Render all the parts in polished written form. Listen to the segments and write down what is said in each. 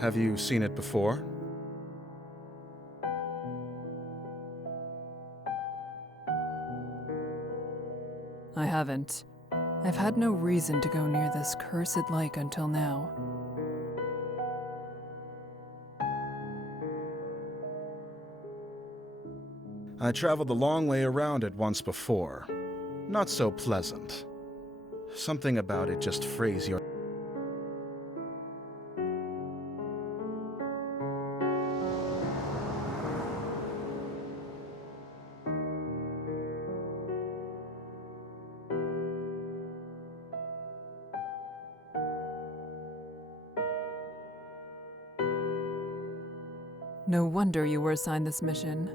Have you seen it before? I haven't. I've had no reason to go near this cursed lake until now. I traveled the long way around it once before. Not so pleasant. Something about it just frays your... No wonder you were assigned this mission.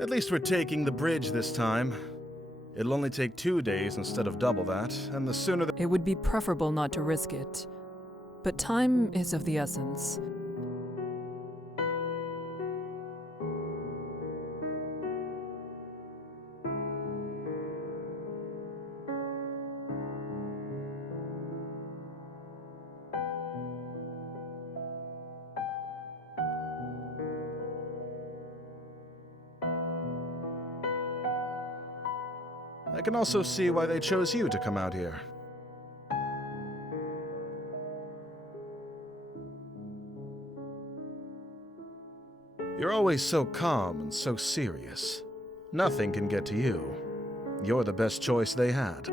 At least we're taking the bridge this time. It'll only take 2 days instead of double that, and the sooner the... It would be preferable not to risk it. But time is of the essence. I can also see why they chose you to come out here. You're always so calm and so serious. Nothing can get to you. You're the best choice they had.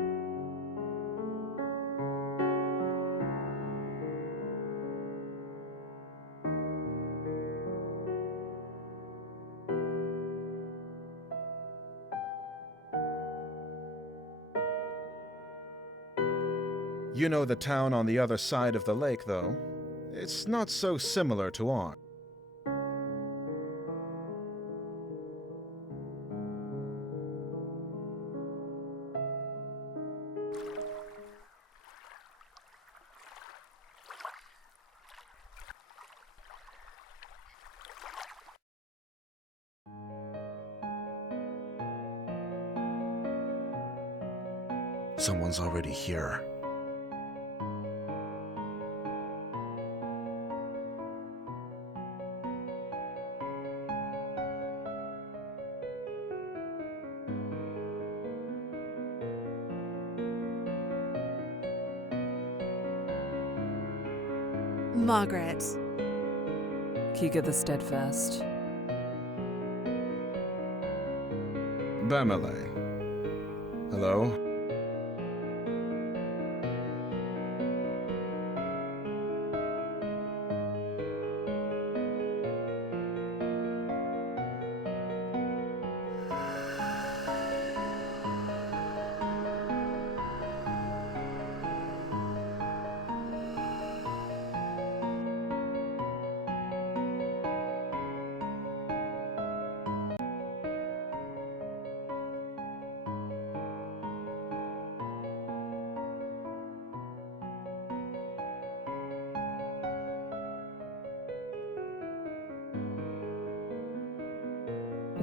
You know the town on the other side of the lake, though. It's not so similar to ours. Someone's already here. Margaret. Kika the Steadfast. Bamele. Hello?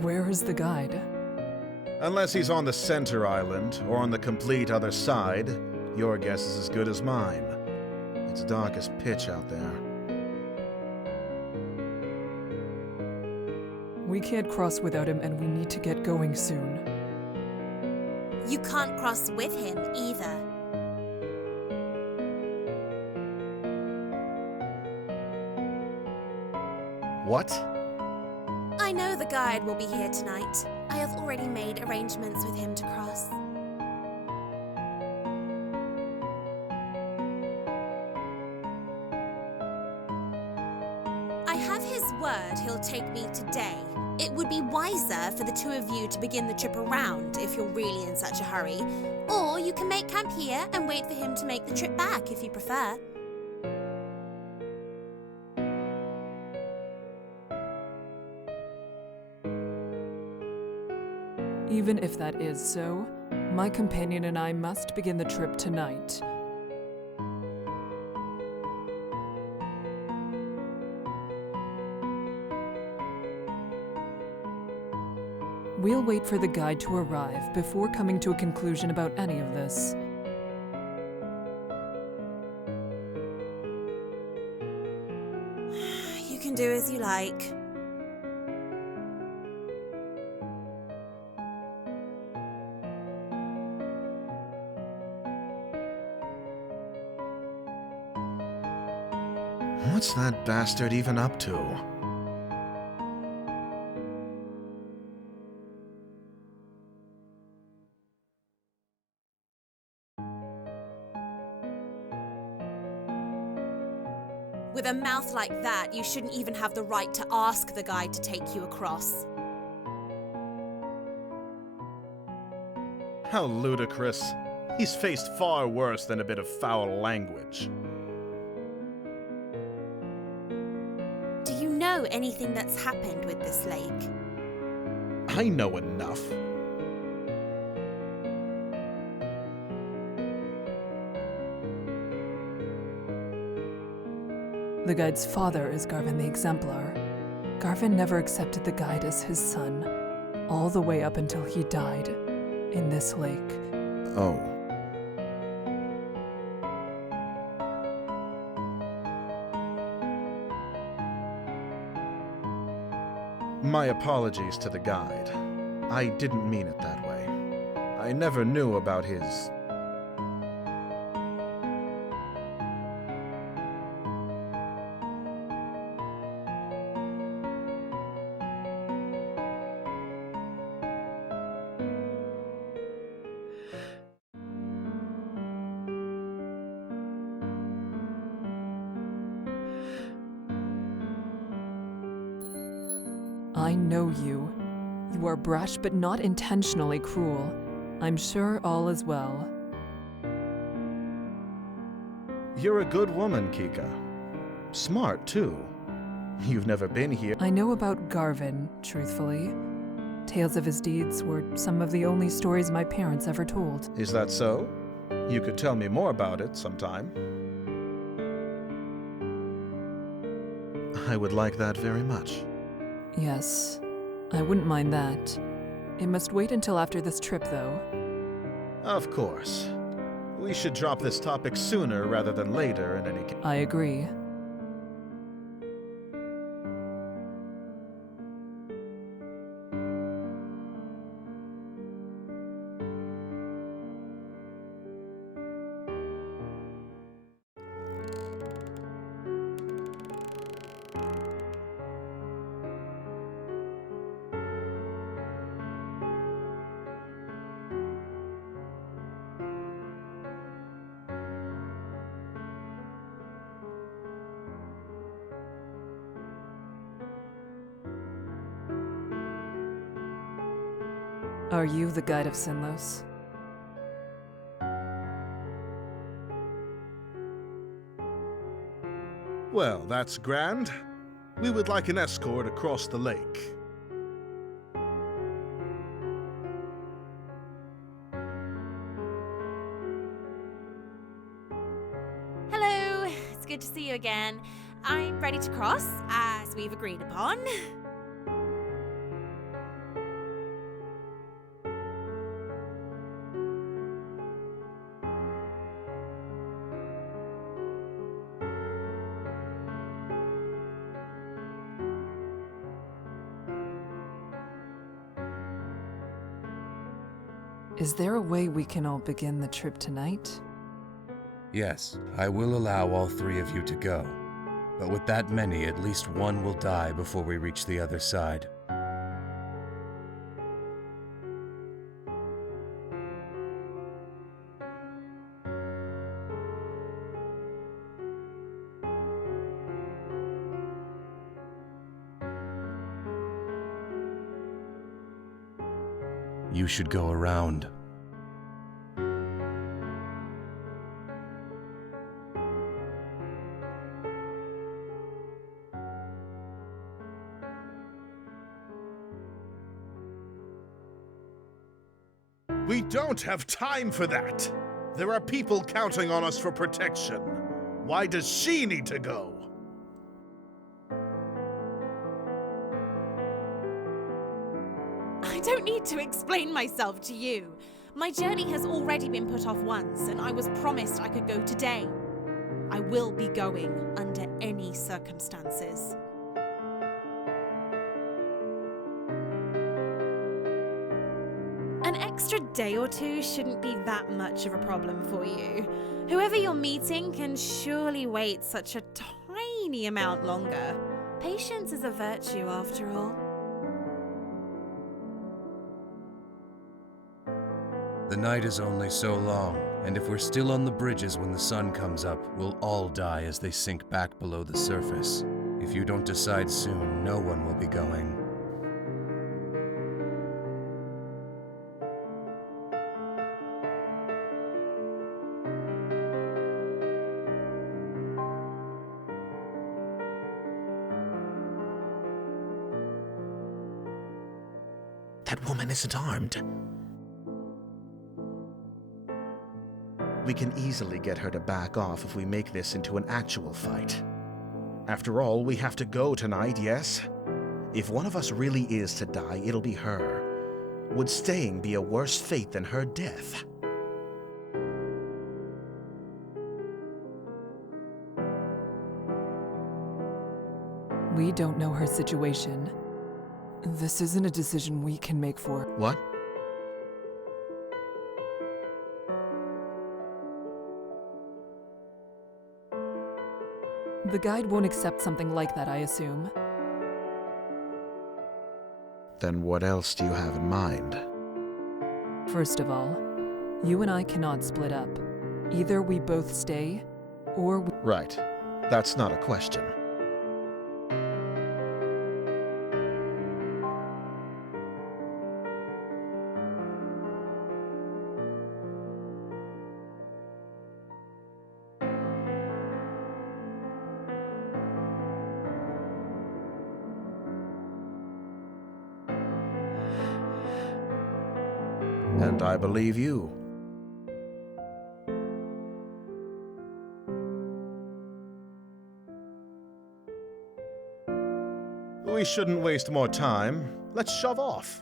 Where is the guide? Unless he's on the center island, or on the complete other side, your guess is as good as mine. It's dark as pitch out there. We can't cross without him, and we need to get going soon. You can't cross with him either. What? I know the guide will be here tonight. I have already made arrangements with him to cross. I have his word he'll take me today. It would be wiser for the two of you to begin the trip around if you're really in such a hurry. Or you can make camp here and wait for him to make the trip back if you prefer. Even if that is so, my companion and I must begin the trip tonight. We'll wait for the guide to arrive before coming to a conclusion about any of this. You can do as you like. What's that bastard even up to? With a mouth like that, you shouldn't even have the right to ask the guide to take you across. How ludicrous. He's faced far worse than a bit of foul language. Do you know anything that's happened with this lake? I know enough. The guide's father is Garvin the Exemplar. Garvin never accepted the guide as his son, all the way up until he died in this lake. Oh. My apologies to the guide. I didn't mean it that way. I never knew about his... I know you. You are brash but not intentionally cruel. I'm sure all is well. You're a good woman, Kika. Smart, too. You've never been here. I know about Garvin, truthfully. Tales of his deeds were some of the only stories my parents ever told. Is that so? You could tell me more about it sometime. I would like that very much. Yes, I wouldn't mind that. It must wait until after this trip, though. Of course. We should drop this topic sooner rather than later in any case. I agree. Are you the guide of Sinlos? Well, that's grand. We would like an escort across the lake. Hello, it's good to see you again. I'm ready to cross, as we've agreed upon. Is there a way we can all begin the trip tonight? Yes, I will allow all three of you to go. But with that many, at least one will die before we reach the other side. You should go around. We don't have time for that. There are people counting on us for protection. Why does she need to go? I'm don't need to explain myself to you. My journey has already been put off once, and I was promised I could go today. I will be going under any circumstances. An extra day or two shouldn't be that much of a problem for you. Whoever you're meeting can surely wait such a tiny amount longer. Patience is a virtue, after all. The night is only so long, and if we're still on the bridges when the sun comes up, we'll all die as they sink back below the surface. If you don't decide soon, no one will be going. That woman isn't armed. We can easily get her to back off if we make this into an actual fight. After all, we have to go tonight, yes? If one of us really is to die, it'll be her. Would staying be a worse fate than her death? We don't know her situation. This isn't a decision we can make for. What? The guide won't accept something like that, I assume. Then what else do you have in mind? First of all, you and I cannot split up. Either we both stay, or we... Right. That's not a question. And I believe you. We shouldn't waste more time. Let's shove off.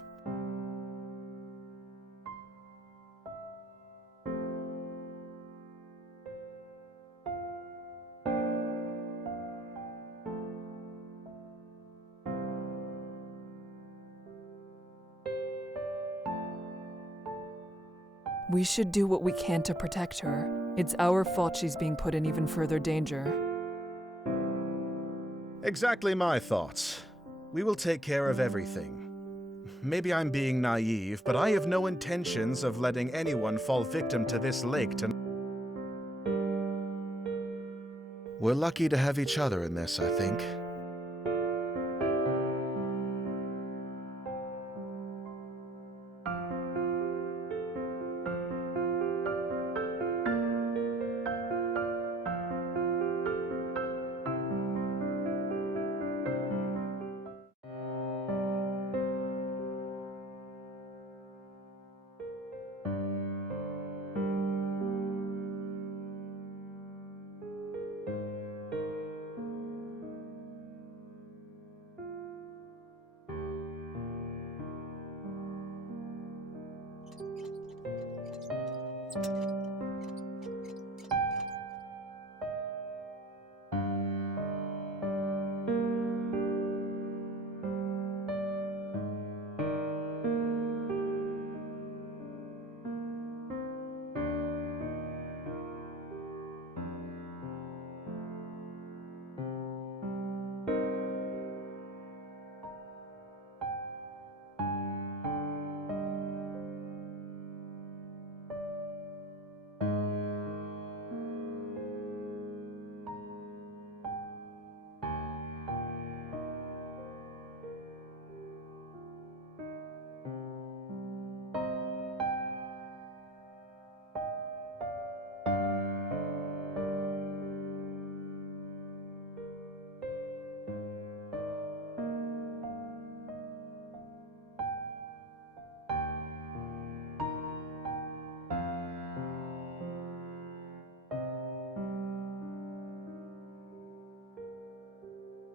We should do what we can to protect her. It's our fault she's being put in even further danger. Exactly my thoughts. We will take care of everything. Maybe I'm being naive, but I have no intentions of letting anyone fall victim to this lake tonight. We're lucky to have each other in this, I think.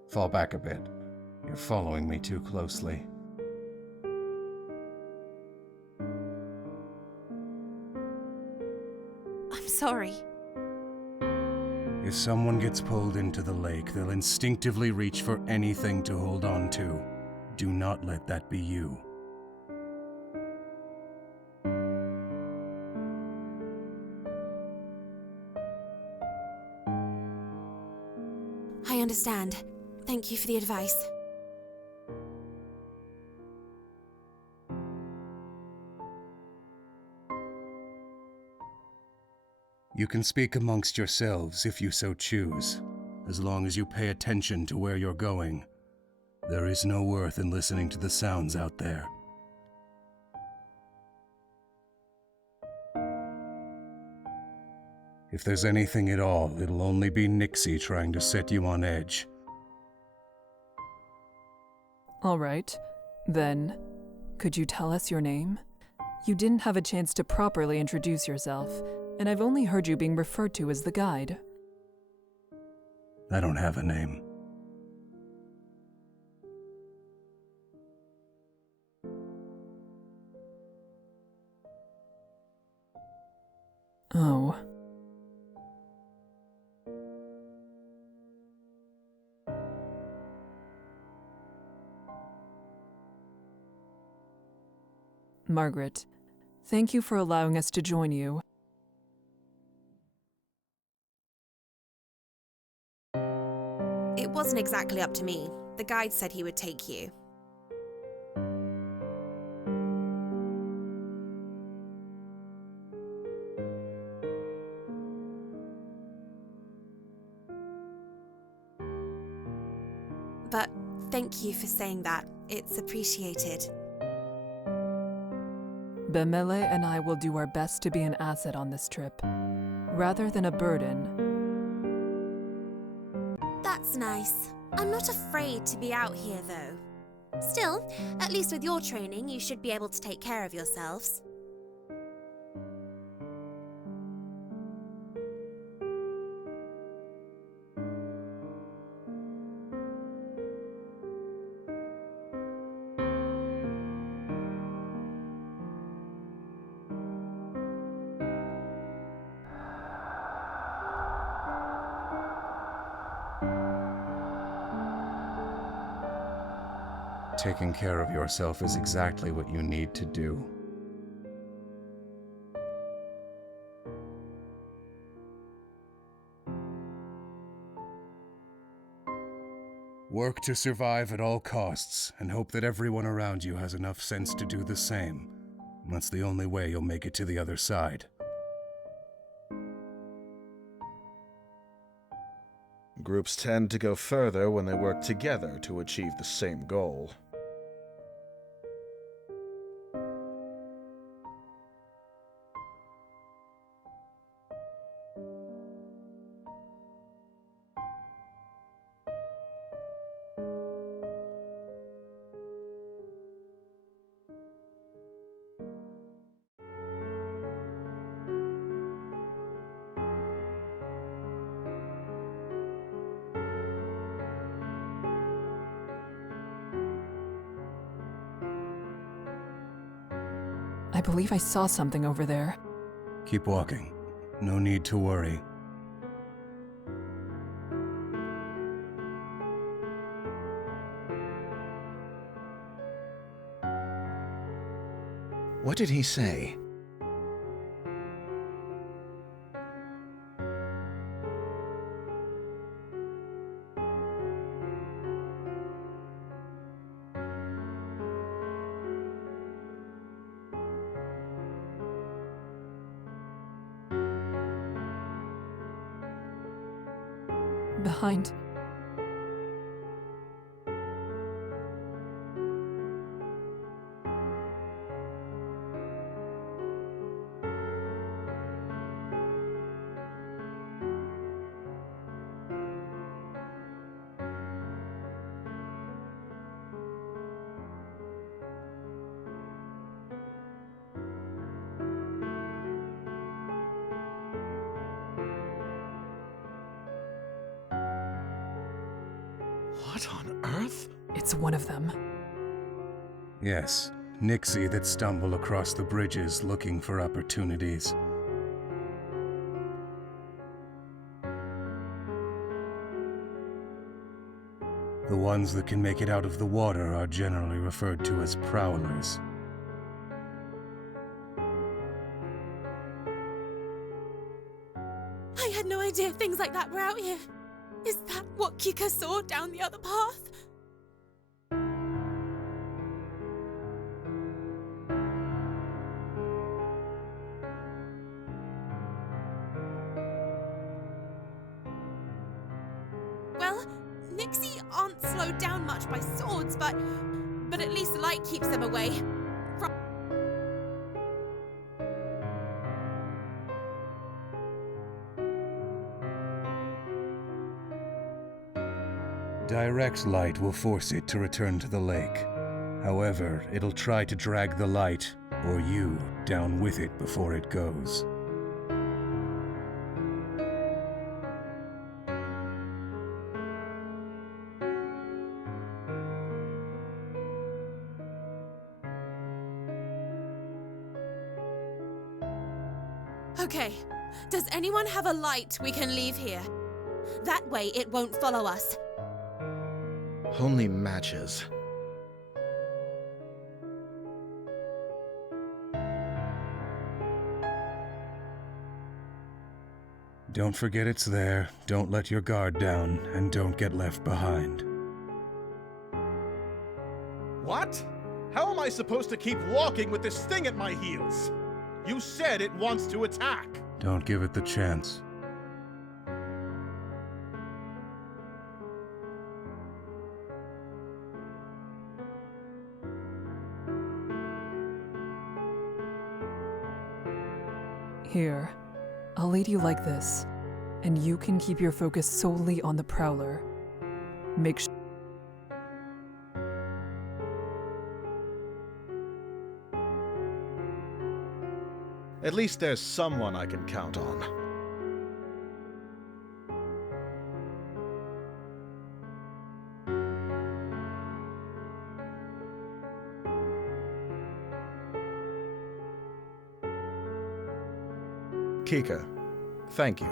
Fall back a bit. You're following me too closely. sorry. If someone gets pulled into the lake, they'll instinctively reach for anything to hold on to. Do not let that be you. I understand. Thank you for the advice. You can speak amongst yourselves if you so choose, as long as you pay attention to where you're going. There is no worth in listening to the sounds out there. If there's anything at all, it'll only be Nixie trying to set you on edge. All right. Then, could you tell us your name? You didn't have a chance to properly introduce yourself, and I've only heard you being referred to as the guide. I don't have a name. Oh. Margaret, thank you for allowing us to join you. It wasn't exactly up to me. The guide said he would take you. But thank you for saying that. It's appreciated. Bemele and I will do our best to be an asset on this trip, rather than a burden. That's nice. I'm not afraid to be out here, though. Still, at least with your training, you should be able to take care of yourselves. Taking care of yourself is exactly what you need to do. Work to survive at all costs, and hope that everyone around you has enough sense to do the same. That's the only way you'll make it to the other side. Groups tend to go further when they work together to achieve the same goal. I believe I saw something over there. Keep walking. No need to worry. What did he say? Behind. What on earth? It's one of them. Yes, Nixie that stumble across the bridges looking for opportunities. The ones that can make it out of the water are generally referred to as prowlers. I had no idea things like that were out here. Is that what Kika saw down the other path? Well, Nixie aren't slowed down much by swords, but at least the light keeps them away. Direct light will force it to return to the lake. However, it'll try to drag the light, or you, down with it before it goes. Okay, does anyone have a light we can leave here? That way it won't follow us. Only matches. Don't forget it's there, don't let your guard down, and don't get left behind. What? How am I supposed to keep walking with this thing at my heels? You said it wants to attack. Don't give it the chance. Here, I'll lead you like this, and you can keep your focus solely on the prowler. Make sure. At least there's someone I can count on. Kika, thank you.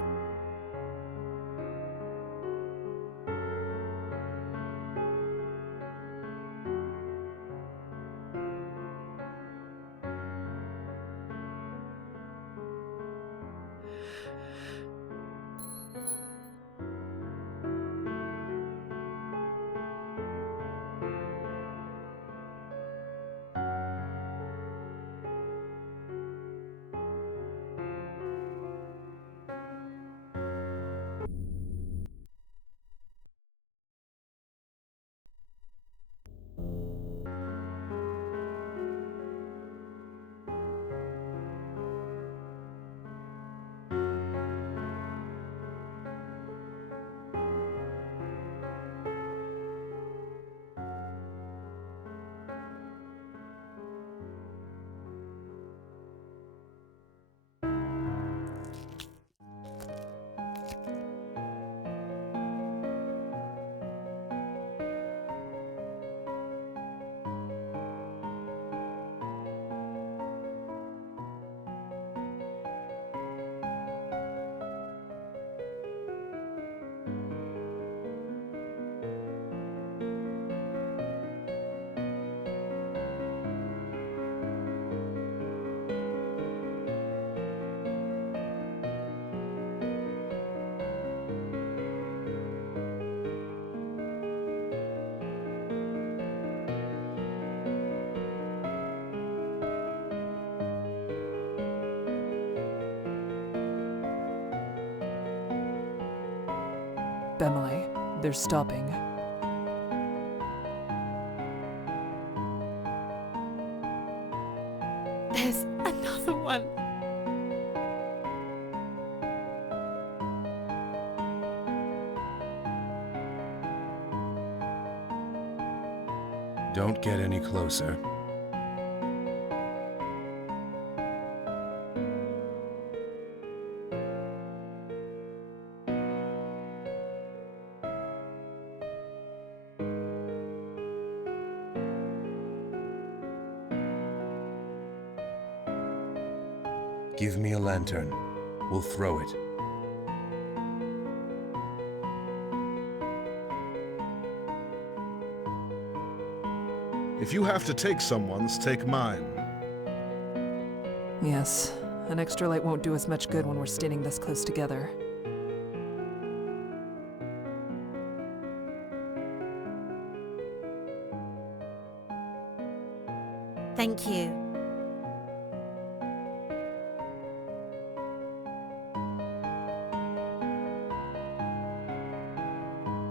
Emily, they're stopping. There's another one. Don't get any closer. Give me a lantern. We'll throw it. If you have to take someone's, take mine. Yes, an extra light won't do us much good when we're standing this close together. Thank you.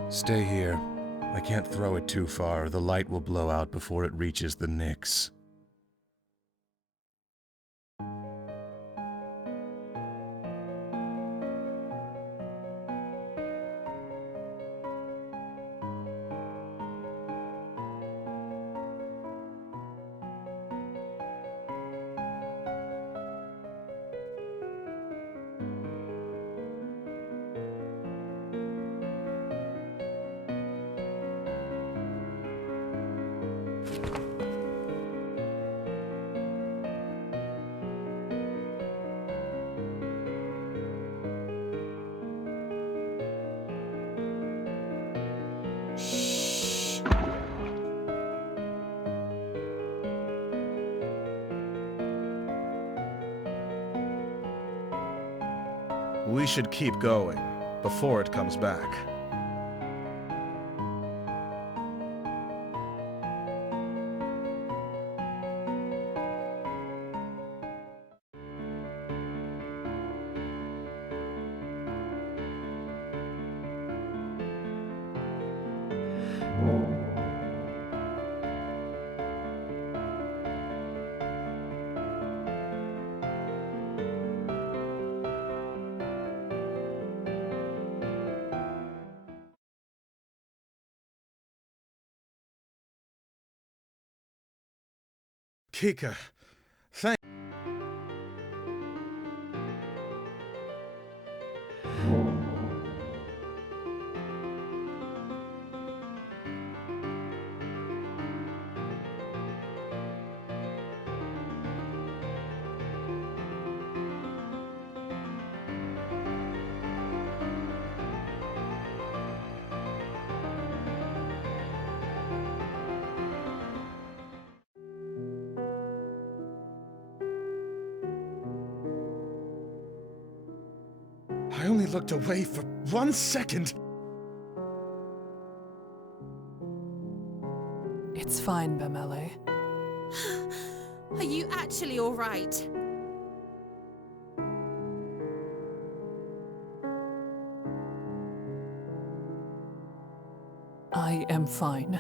Stay here. I can't throw it too far. The light will blow out before it reaches the Nyx. We should keep going before it comes back. Kika, thank... I only looked away for 1 second. It's fine, Bemele. Are you actually all right? I am fine.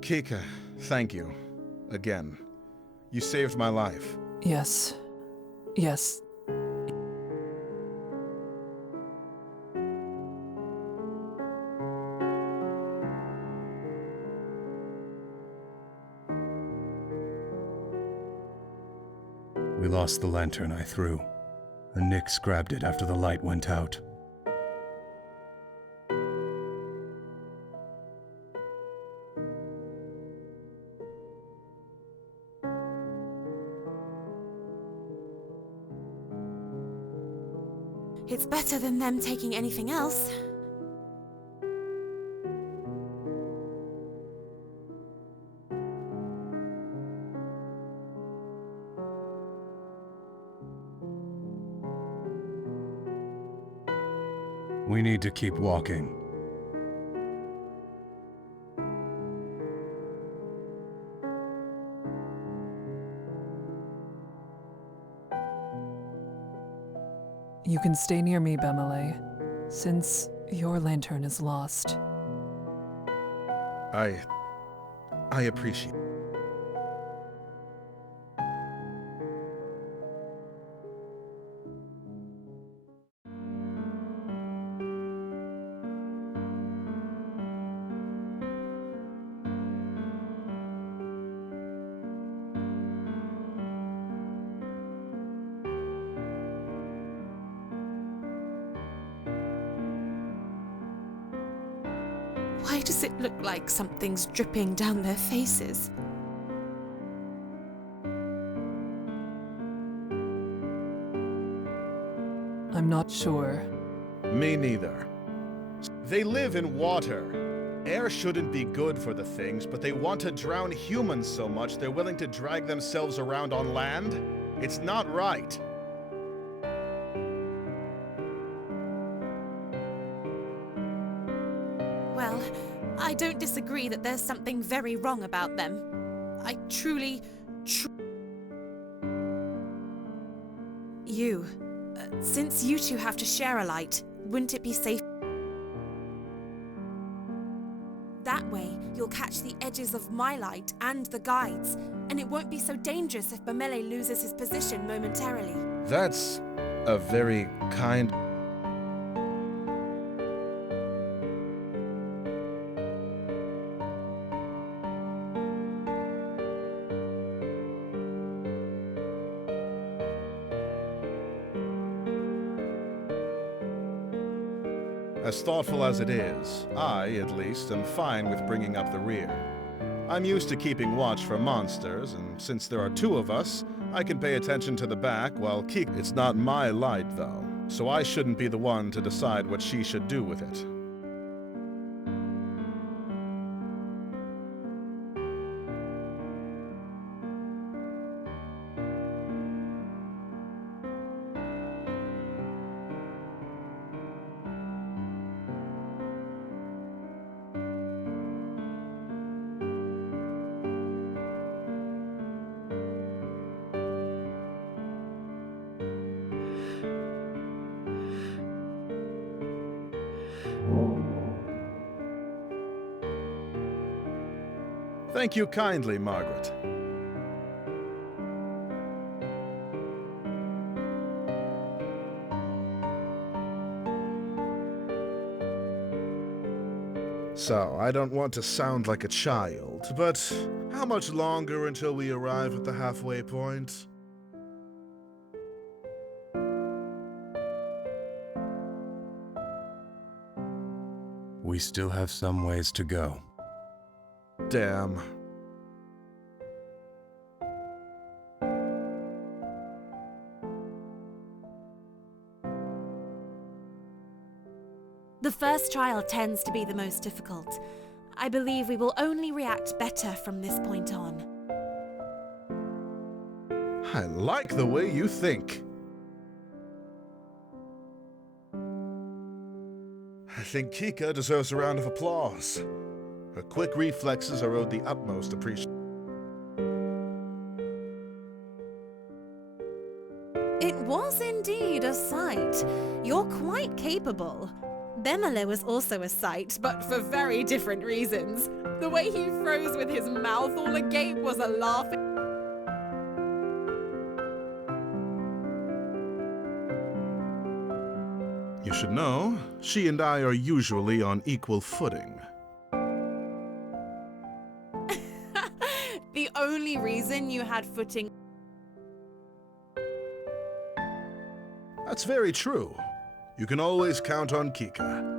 Kika, thank you. Again. You saved my life. Yes. Yes. We lost the lantern I threw. A Nyx grabbed it after the light went out. It's better than them taking anything else. We need to keep walking. You can stay near me, Bemele, since your lantern is lost. I appreciate... Why does it look like something's dripping down their faces? not sure. Me neither. They live in water. Air shouldn't be good for the things, but they want to drown humans so much they're willing to drag themselves around on land? It's not right. Well, I don't disagree that there's something very wrong about them. I truly. You. Since you two have to share a light, wouldn't it be safe? That way, you'll catch the edges of my light and the guides, and it won't be so dangerous if Bamele loses his position momentarily. That's a very kind... As thoughtful as it is, I, at least, am fine with bringing up the rear. I'm used to keeping watch for monsters, and since there are two of us, I can pay attention to the back while It's not my light, though, so I shouldn't be the one to decide what she should do with it. Thank you kindly, Margaret. So, I don't want to sound like a child, but how much longer until we arrive at the halfway point? We still have some ways to go. Damn. The first trial tends to be the most difficult. I believe we will only react better from this point on. I like the way you think. I think Kika deserves a round of applause. Her quick reflexes are owed the utmost appreciation. It was indeed a sight. You're quite capable. Bemele was also a sight, but for very different reasons. The way he froze with his mouth all agape was a laugh. You should know, she and I are usually on equal footing. The only reason you had footing. That's very true. You can always count on Kika.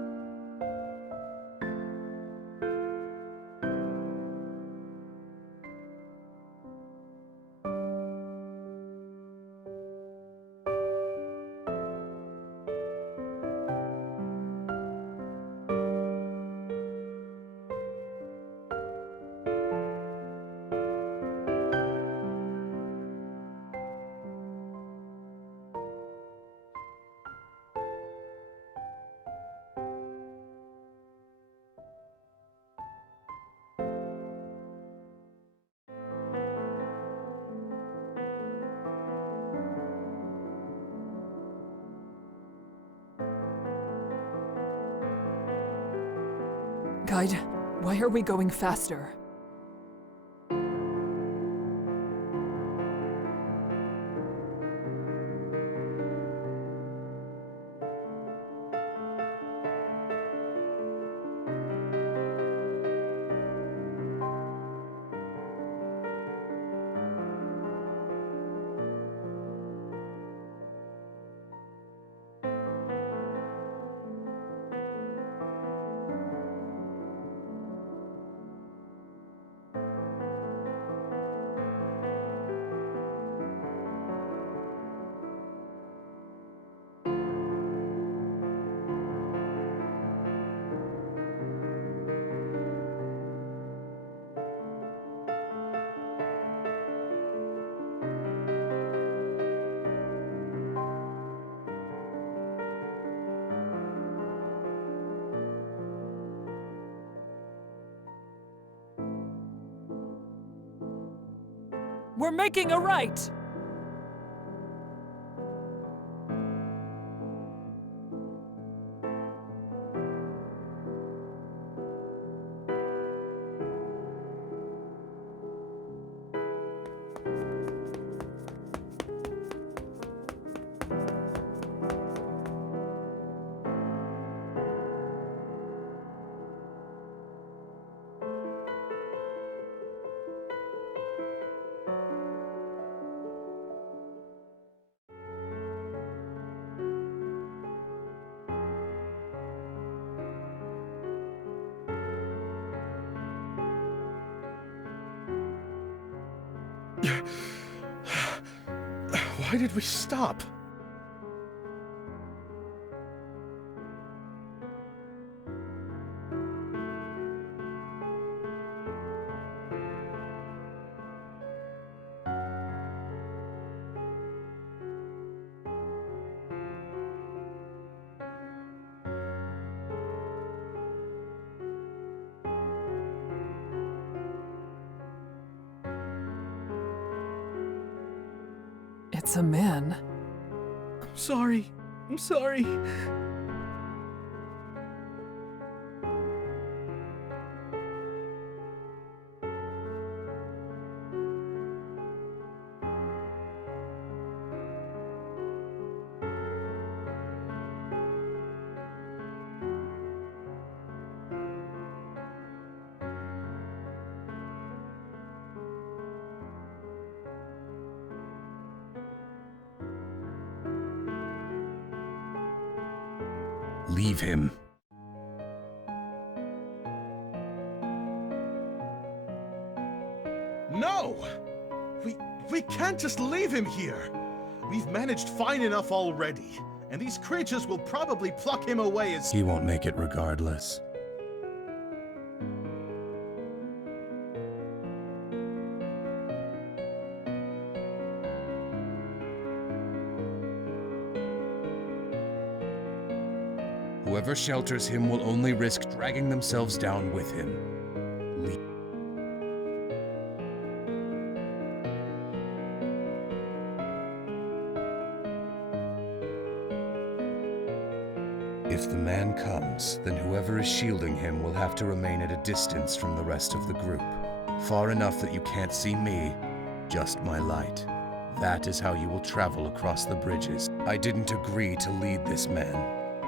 Guide, why are we going faster? We're making a right! Why did we stop? It's a man. I'm sorry. I'm sorry. Leave him. No! We can't just leave him here! We've managed fine enough already, and these creatures will probably pluck him away as— He won't make it regardless. Whoever shelters him will only risk dragging themselves down with him. If the man comes, then whoever is shielding him will have to remain at a distance from the rest of the group. Far enough that you can't see me, just my light. That is how you will travel across the bridges. I didn't agree to lead this man,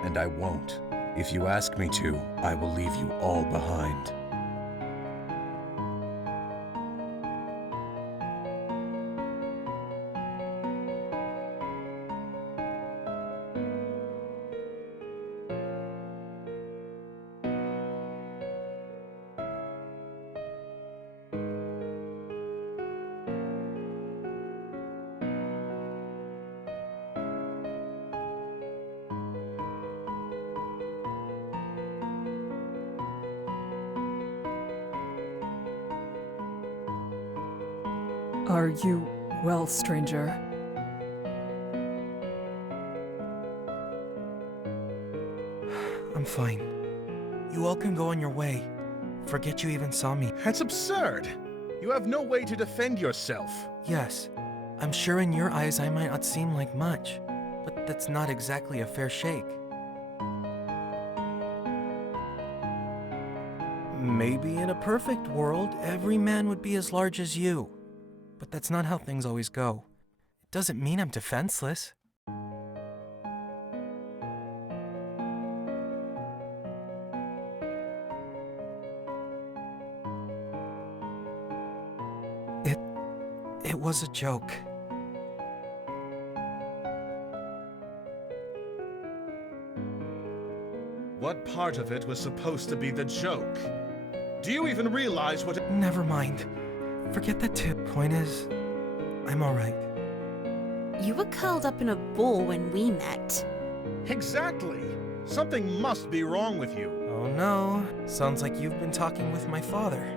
and I won't. If you ask me to, I will leave you all behind. Are you well, stranger? I'm fine. You all can go on your way. Forget you even saw me. That's absurd! You have no way to defend yourself. Yes, I'm sure in your eyes I might not seem like much, but that's not exactly a fair shake. Maybe in a perfect world, every man would be as large as you. But that's not how things always go. It doesn't mean I'm defenseless. It was a joke. What part of it was supposed to be the joke? Do you even realize what— Never mind. Forget that too. Point is, I'm alright. You were curled up in a ball when we met. Exactly! Something must be wrong with you. Oh no, sounds like you've been talking with my father.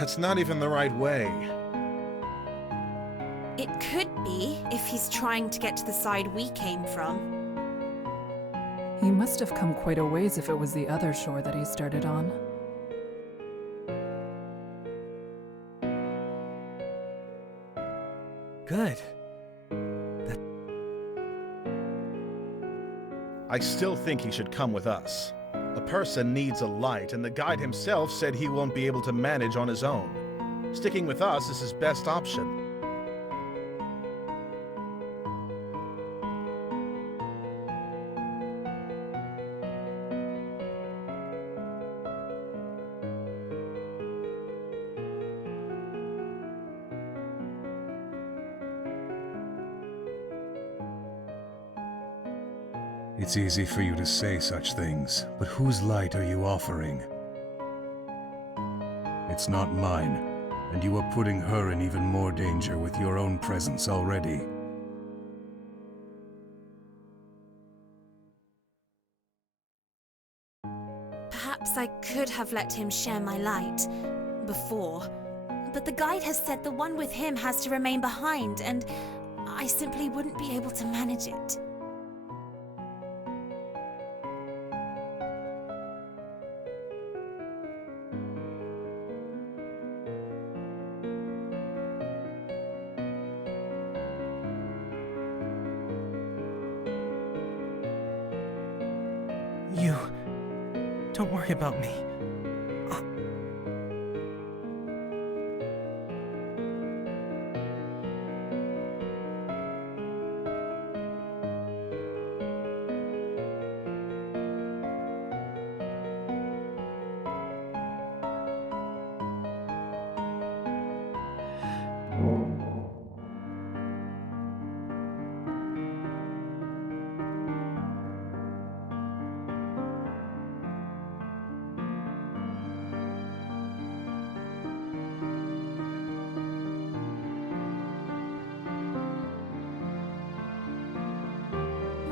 That's not even the right way. It could be if he's trying to get to the side we came from. He must have come quite a ways if it was the other shore that he started on. Good. I still think he should come with us. A person needs a light, and the guide himself said he won't be able to manage on his own. Sticking with us is his best option. It's easy for you to say such things, but whose light are you offering? It's not mine, and you are putting her in even more danger with your own presence already. Perhaps I could have let him share my light before, but the guide has said the one with him has to remain behind, and I simply wouldn't be able to manage it. You... Don't worry about me.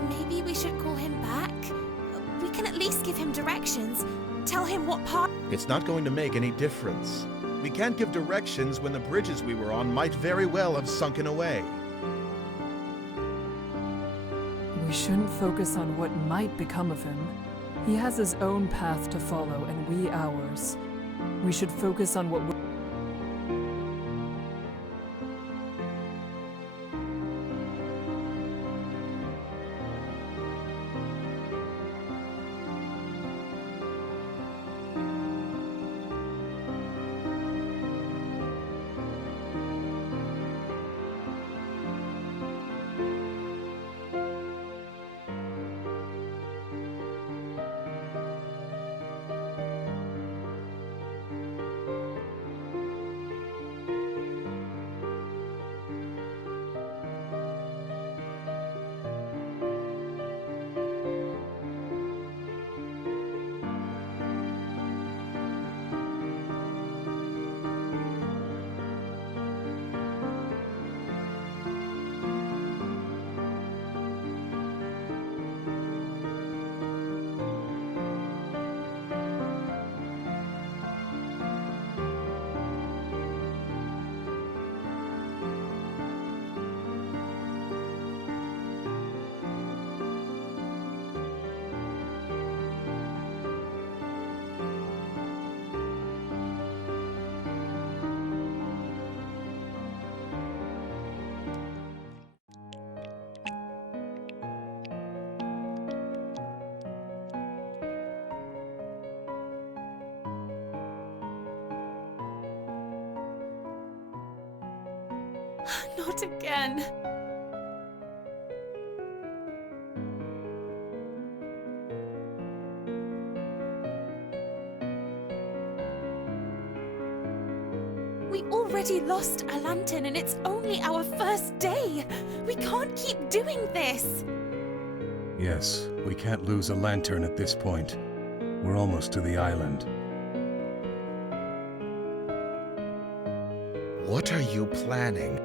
Maybe we should call him back? We can at least give him directions. Tell him what part. It's not going to make any difference. We can't give directions when the bridges we were on might very well have sunken away. We shouldn't focus on what might become of him. He has his own path to follow, and we ours. We should focus on what we... Not again. We already lost a lantern and it's only our first day. We can't keep doing this. Yes, we can't lose a lantern at this point. We're almost to the island. What are you planning?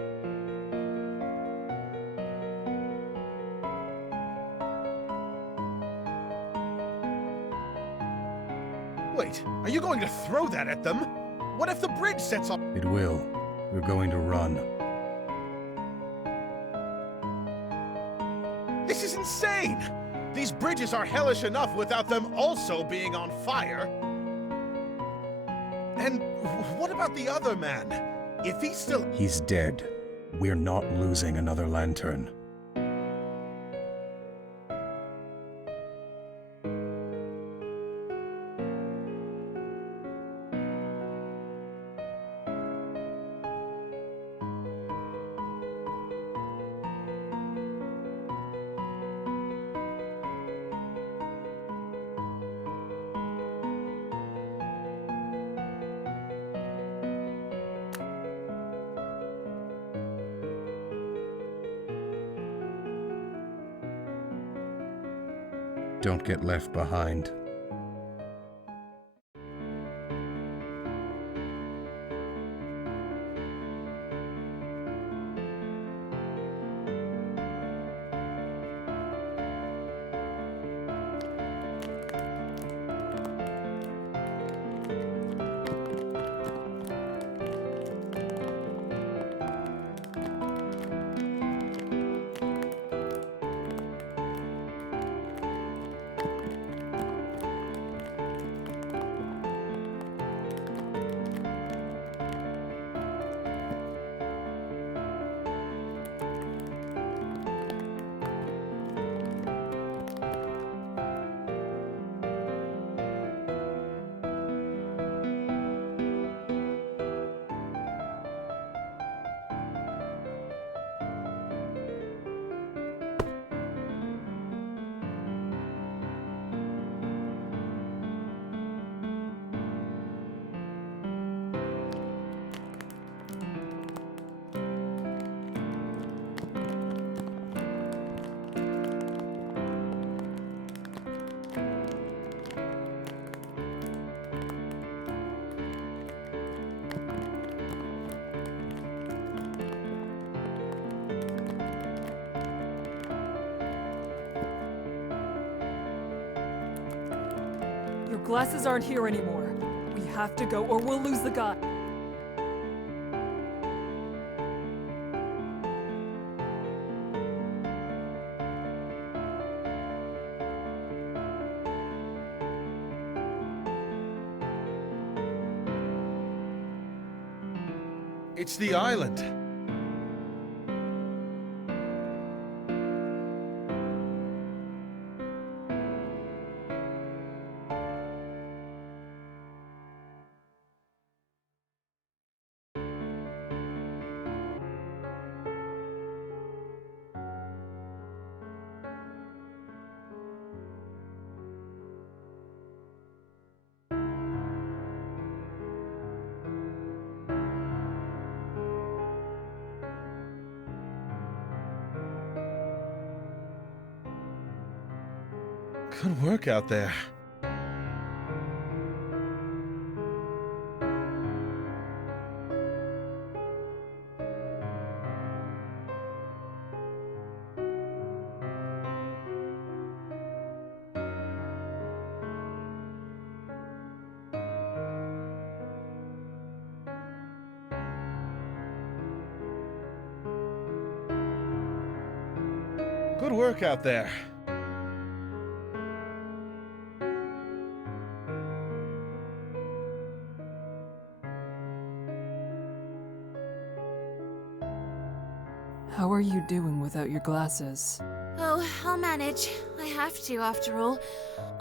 Wait, are you going to throw that at them? What if the bridge sets off? It will. We're going to run. This is insane! These bridges are hellish enough without them also being on fire. And what about the other man? If he's still... He's dead. We're not losing another lantern. Don't get left behind. Your glasses aren't here anymore. We have to go or we'll lose the guy. It's the island. Good work out there. Good work out there. How are you doing without your glasses? Oh, I'll manage. I have to, after all.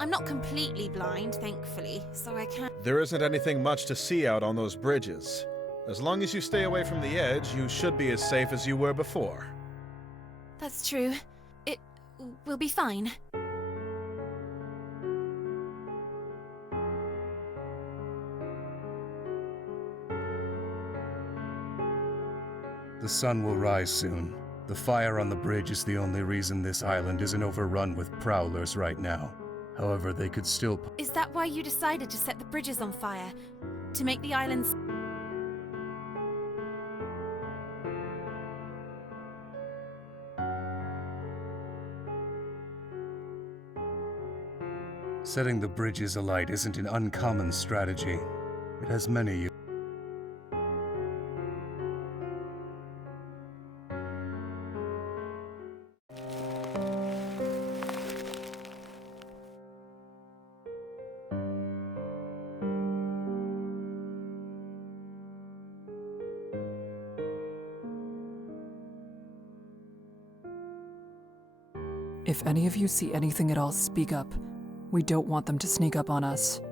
I'm not completely blind, thankfully, so I can't. There isn't anything much to see out on those bridges. As long as you stay away from the edge, you should be as safe as you were before. That's true. It will be fine. The sun will rise soon. The fire on the bridge is the only reason this island isn't overrun with prowlers right now. However, they could still... Is that why you decided to set the bridges on fire? To make the islands... Setting the bridges alight isn't an uncommon strategy. It has many If any of you see anything at all, speak up. We don't want them to sneak up on us.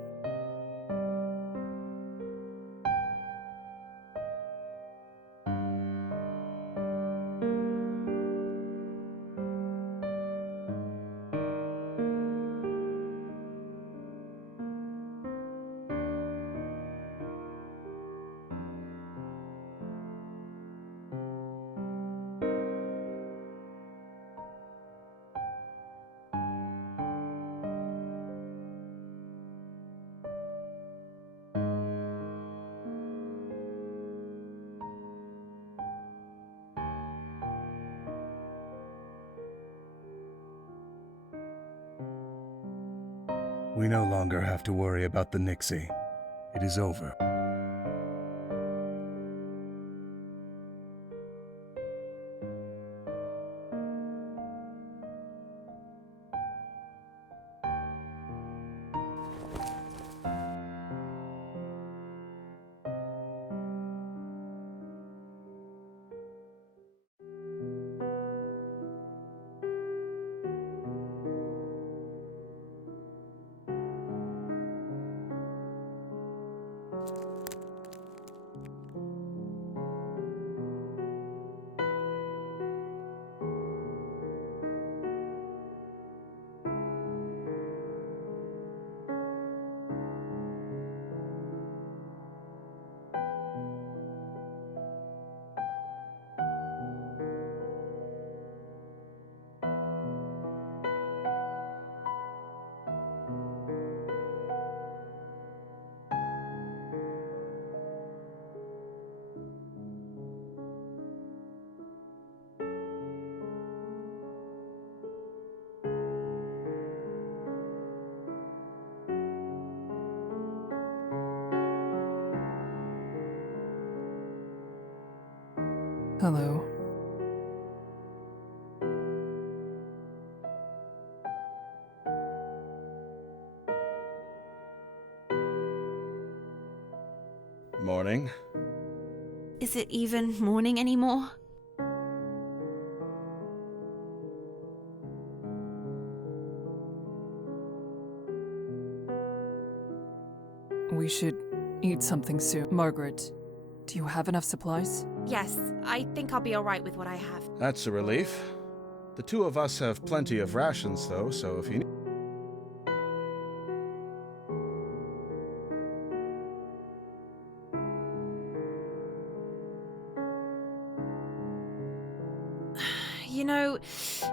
We no longer have to worry about the Nixie. It is over. Hello. Morning. Is it even morning anymore? We should eat something soon. Margaret, do you have enough supplies? Yes, I think I'll be alright with what I have. That's a relief. The two of us have plenty of rations, though, so if you need... You know,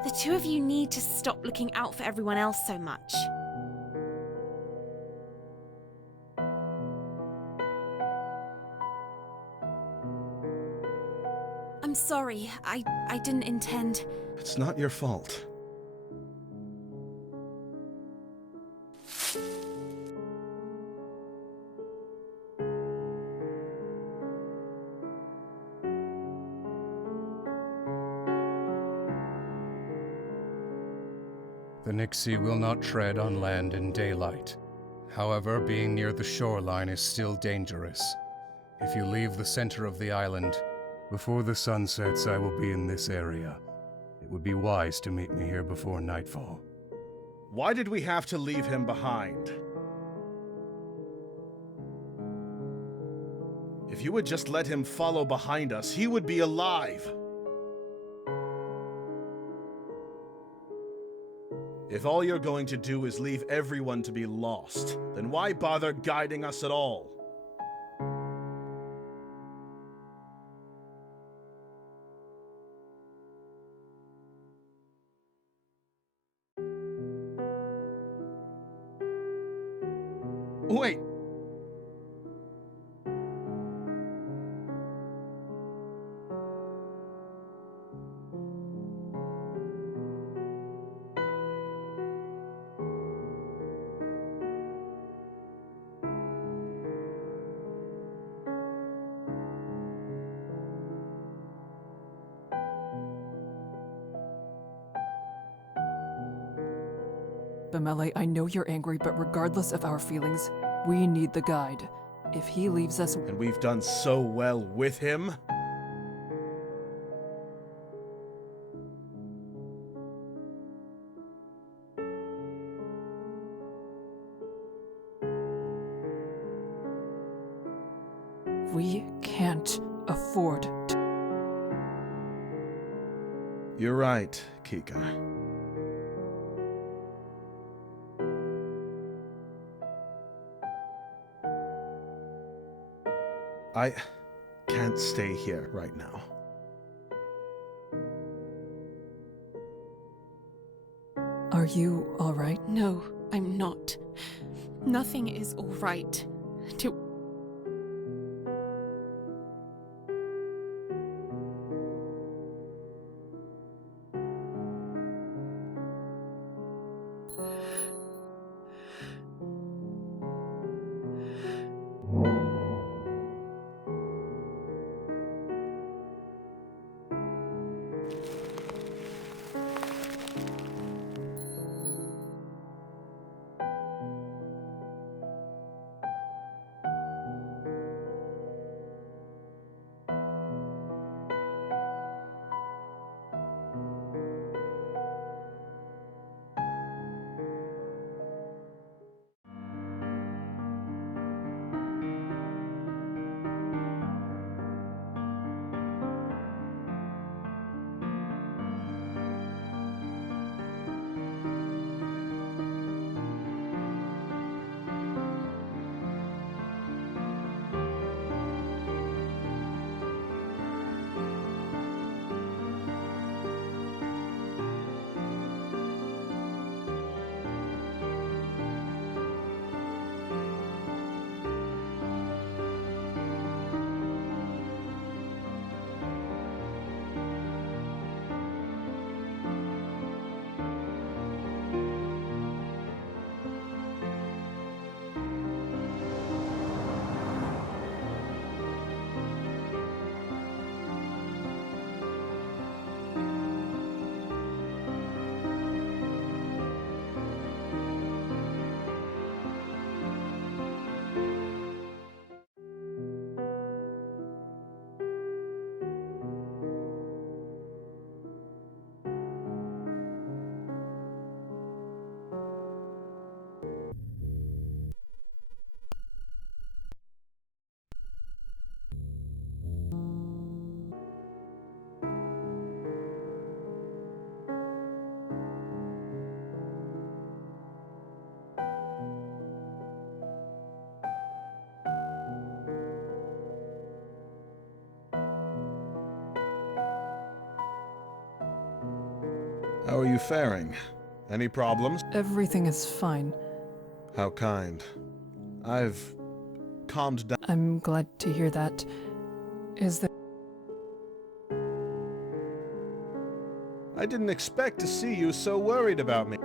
the two of you need to stop looking out for everyone else so much. I'm sorry, I didn't intend. It's not your fault. The Nixie will not tread on land in daylight. However, being near the shoreline is still dangerous. If you leave the center of the island, before the sun sets, I will be in this area. It would be wise to meet me here before nightfall. Why did we have to leave him behind? If you had just let him follow behind us, he would be alive. If all you're going to do is leave everyone to be lost, then why bother guiding us at all? Wait! Amele, I know you're angry, but regardless of our feelings, we need the guide. If he leaves us, And we've done so well with him. we can't afford to. You're right, Kika. I can't stay here right now. Are you alright? No, I'm not. Nothing is all right. Do How are you faring? Any problems? Everything is fine. How kind. I've calmed down. I'm glad to hear that. Is there. I didn't expect to see you so worried about me.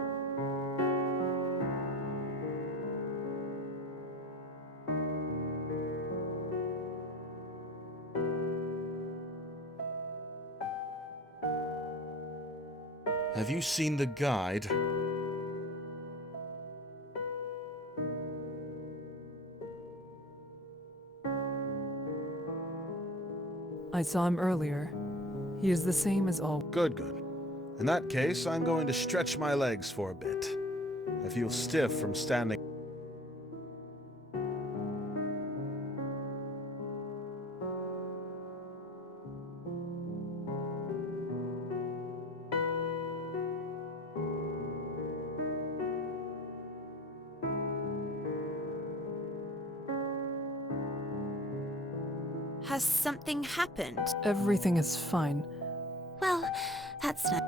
Have you seen the guide? I saw him earlier. He is the same as all. Good, good. In that case, I'm going to stretch my legs for a bit. I feel stiff from standing. Has something happened? Everything is fine. Well, that's no.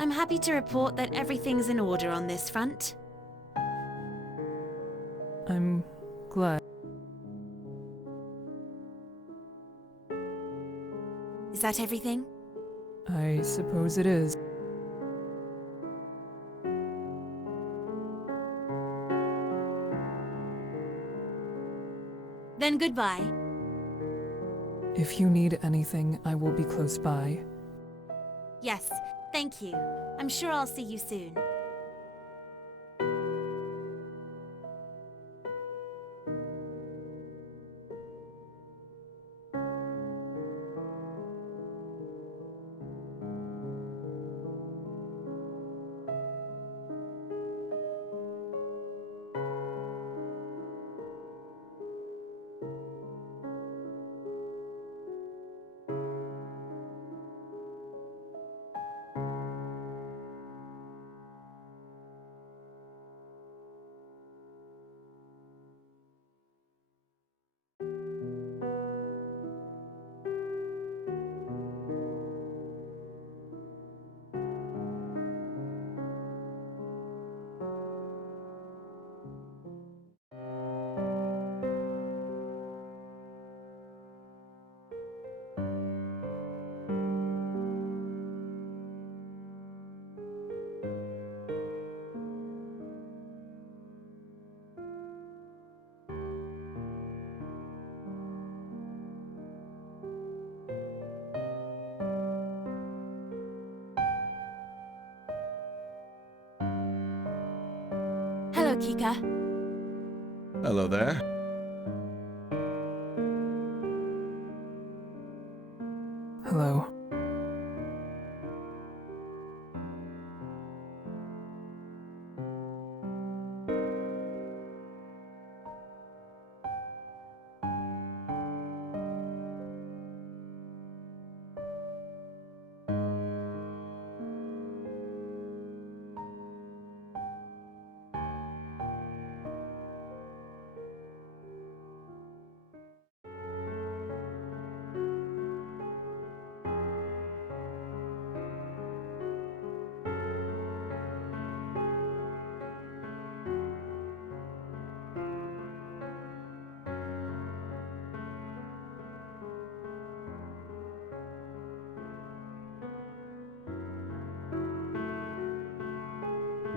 I'm happy to report that everything's in order on this front. I'm glad. Is that everything? I suppose it is. Then goodbye. If you need anything, I will be close by. Yes, thank you. I'm sure I'll see you soon. Hello, Kika. Hello there. Hello.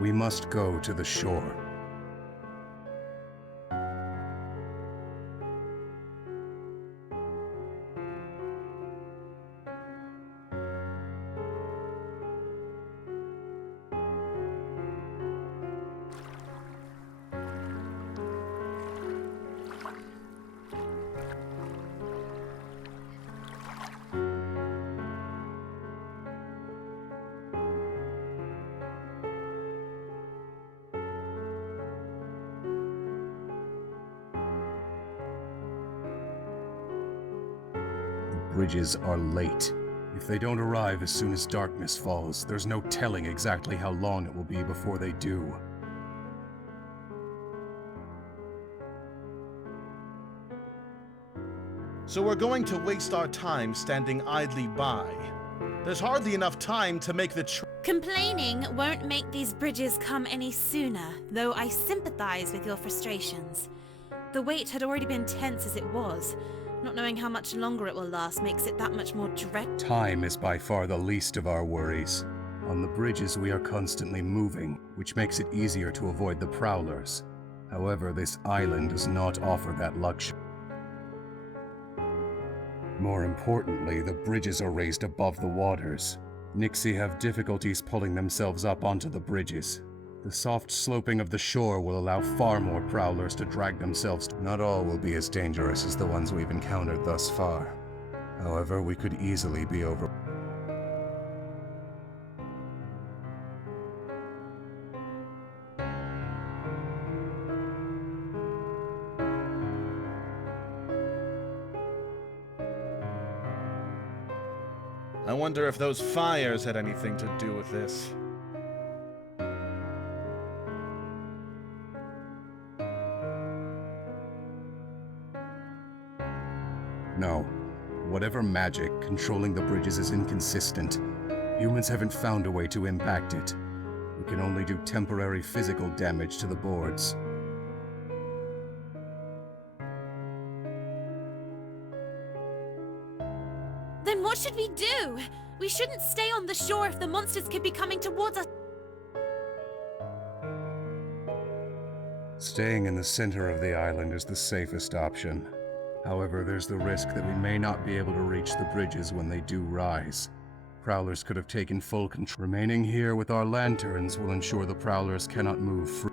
We must go to the shore. Bridges are late. If they don't arrive as soon as darkness falls, there's no telling exactly how long it will be before they do. So we're going to waste our time standing idly by. There's hardly enough time to make the Complaining won't make these bridges come any sooner, though I sympathize with your frustrations. The wait had already been tense as it was. Not knowing how much longer it will last makes it that much more dread. Time is by far the least of our worries. On the bridges we are constantly moving, which makes it easier to avoid the prowlers. However, this island does not offer that luxury. More importantly, the bridges are raised above the waters. Nixie have difficulties pulling themselves up onto the bridges. The soft sloping of the shore will allow far more prowlers to drag themselves. Not all will be as dangerous as the ones we've encountered thus far. However, we could easily be over. I wonder if those fires had anything to do with this. No. Whatever magic controlling the bridges is inconsistent. Humans haven't found a way to impact it. We can only do temporary physical damage to the boards. Then what should we do? We shouldn't stay on the shore if the monsters could be coming towards us. Staying in the center of the island is the safest option. However, there's the risk that we may not be able to reach the bridges when they do rise. Prowlers could have taken full control. Remaining here with our lanterns will ensure the Prowlers cannot move free.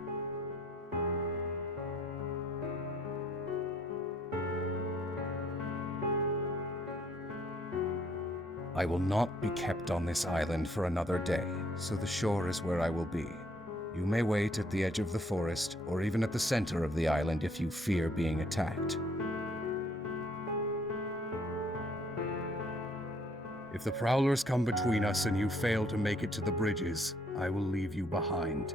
I will not be kept on this island for another day, so the shore is where I will be. You may wait at the edge of the forest, or even at the center of the island if you fear being attacked. If the Prowlers come between us and you fail to make it to the bridges, I will leave you behind.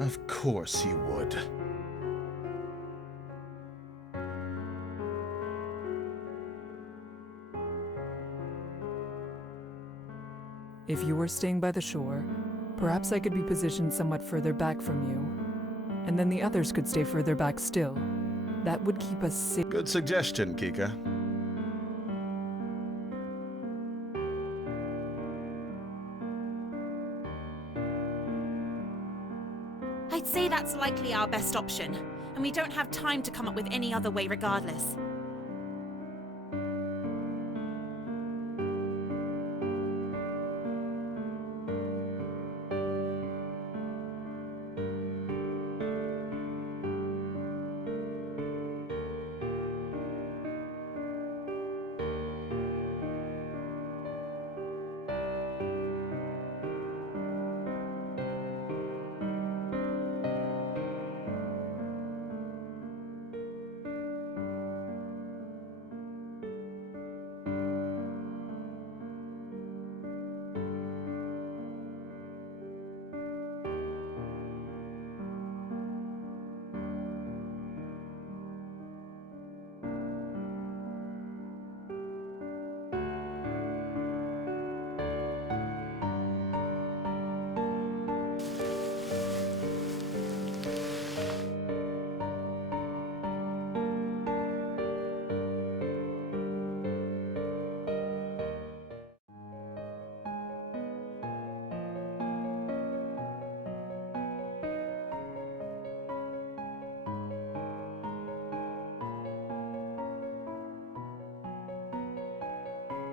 Of course you would. If you were staying by the shore, perhaps I could be positioned somewhat further back from you, and then the others could stay further back still. That would keep us safe. Good suggestion, Kika. I'd say that's likely our best option, and we don't have time to come up with any other way regardless.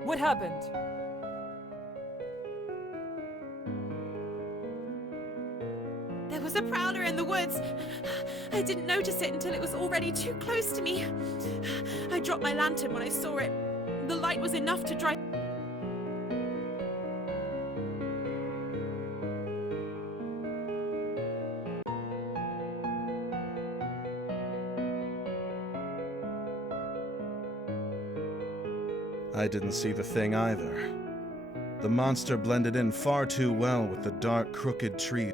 What happened? There was a prowler in the woods. I didn't notice it until it was already too close to me. I dropped my lantern when I saw it. The light was enough to drive. I didn't see the thing either. The monster blended in far too well with the dark, crooked trees.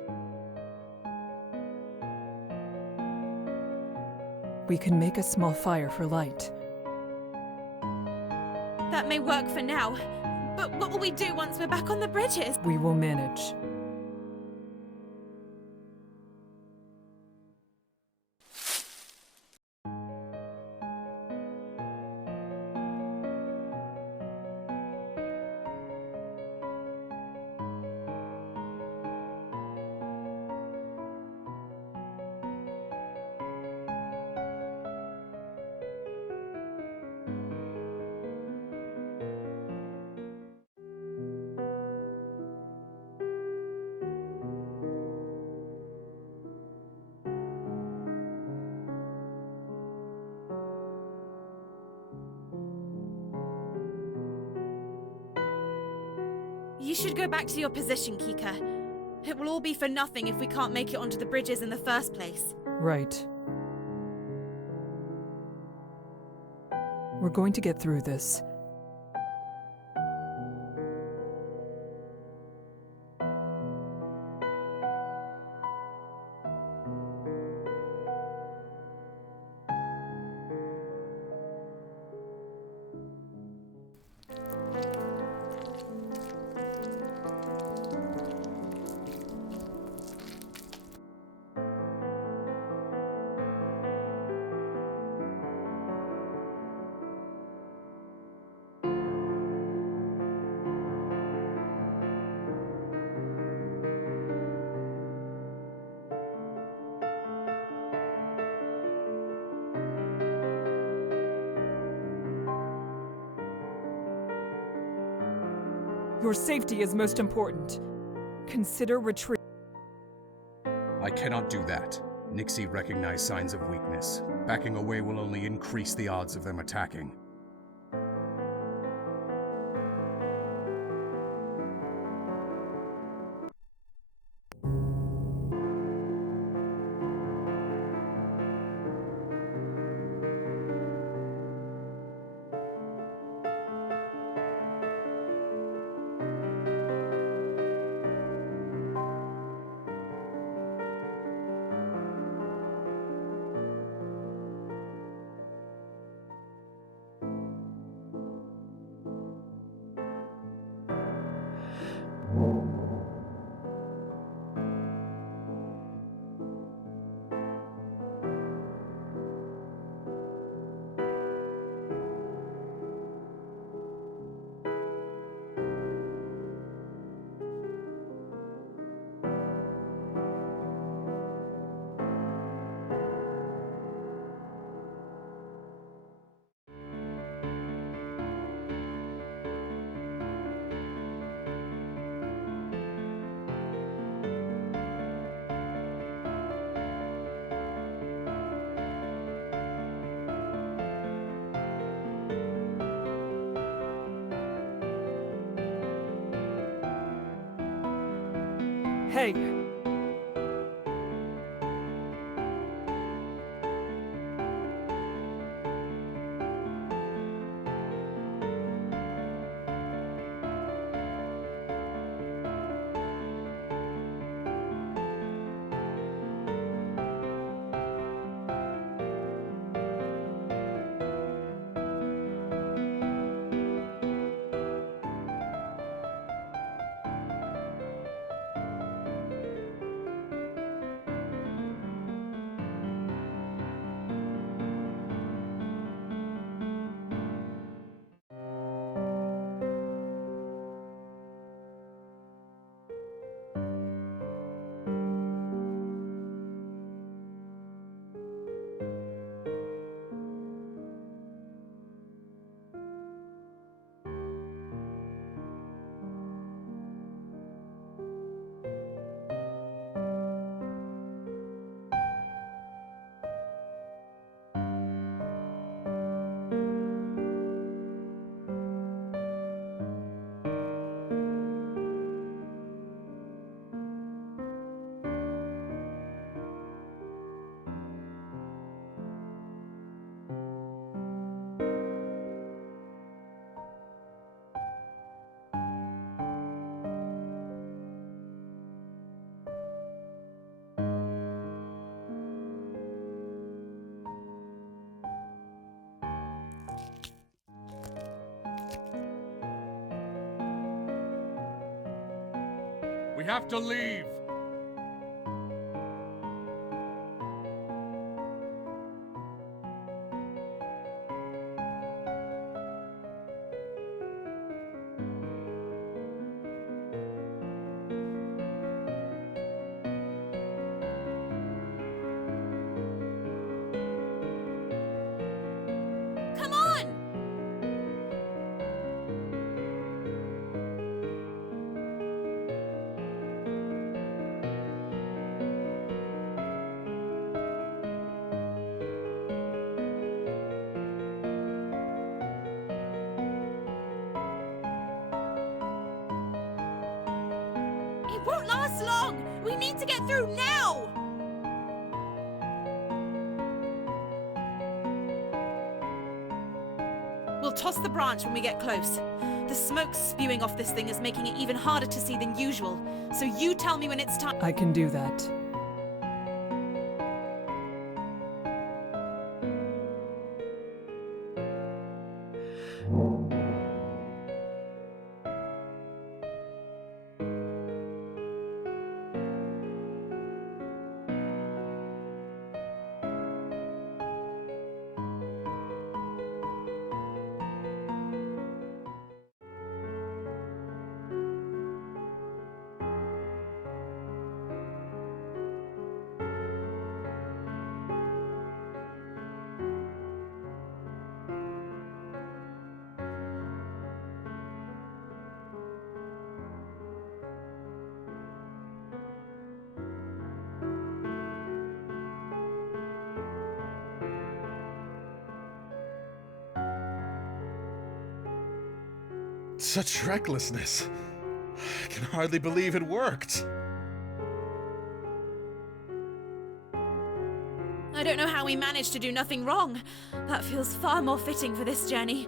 We can make a small fire for light. That may work for now, but what will we do once we're back on the bridges? We will manage. You should go back to your position, Kika. It will all be for nothing if we can't make it onto the bridges in the first place. Right. We're going to get through this. Your safety is most important. Consider retreat. I cannot do that. Nixie recognized signs of weakness. Backing away will only increase the odds of them attacking. Hey! We have to leave! Come on! It won't last long! We need to get through now! We'll toss the branch when we get close. The smoke spewing off this thing is making it even harder to see than usual. So you tell me when it's time. I can do that. Such recklessness. I can hardly believe it worked. I don't know how we managed to do nothing wrong. That feels far more fitting for this journey.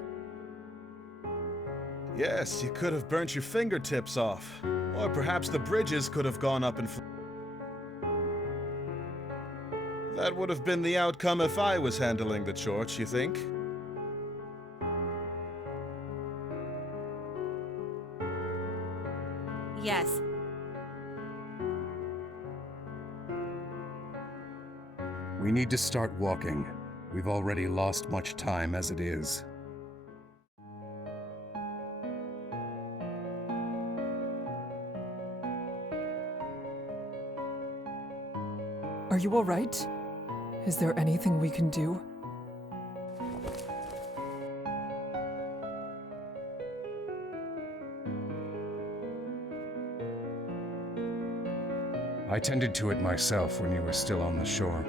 Yes, you could have burnt your fingertips off. Or perhaps the bridges could have gone up in flames. That would have been the outcome if I was handling the torch, you think? Yes. We need to start walking. We've already lost much time as it is. Are you all right? Is there anything we can do? I tended to it myself when you were still on the shore.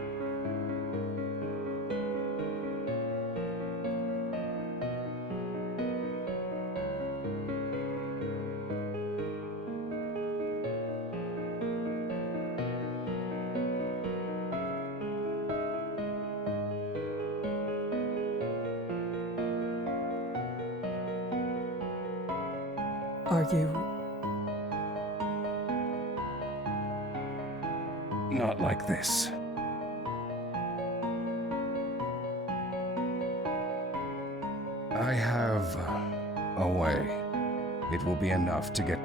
Are you... Not like this. I have a way. It will be enough to get...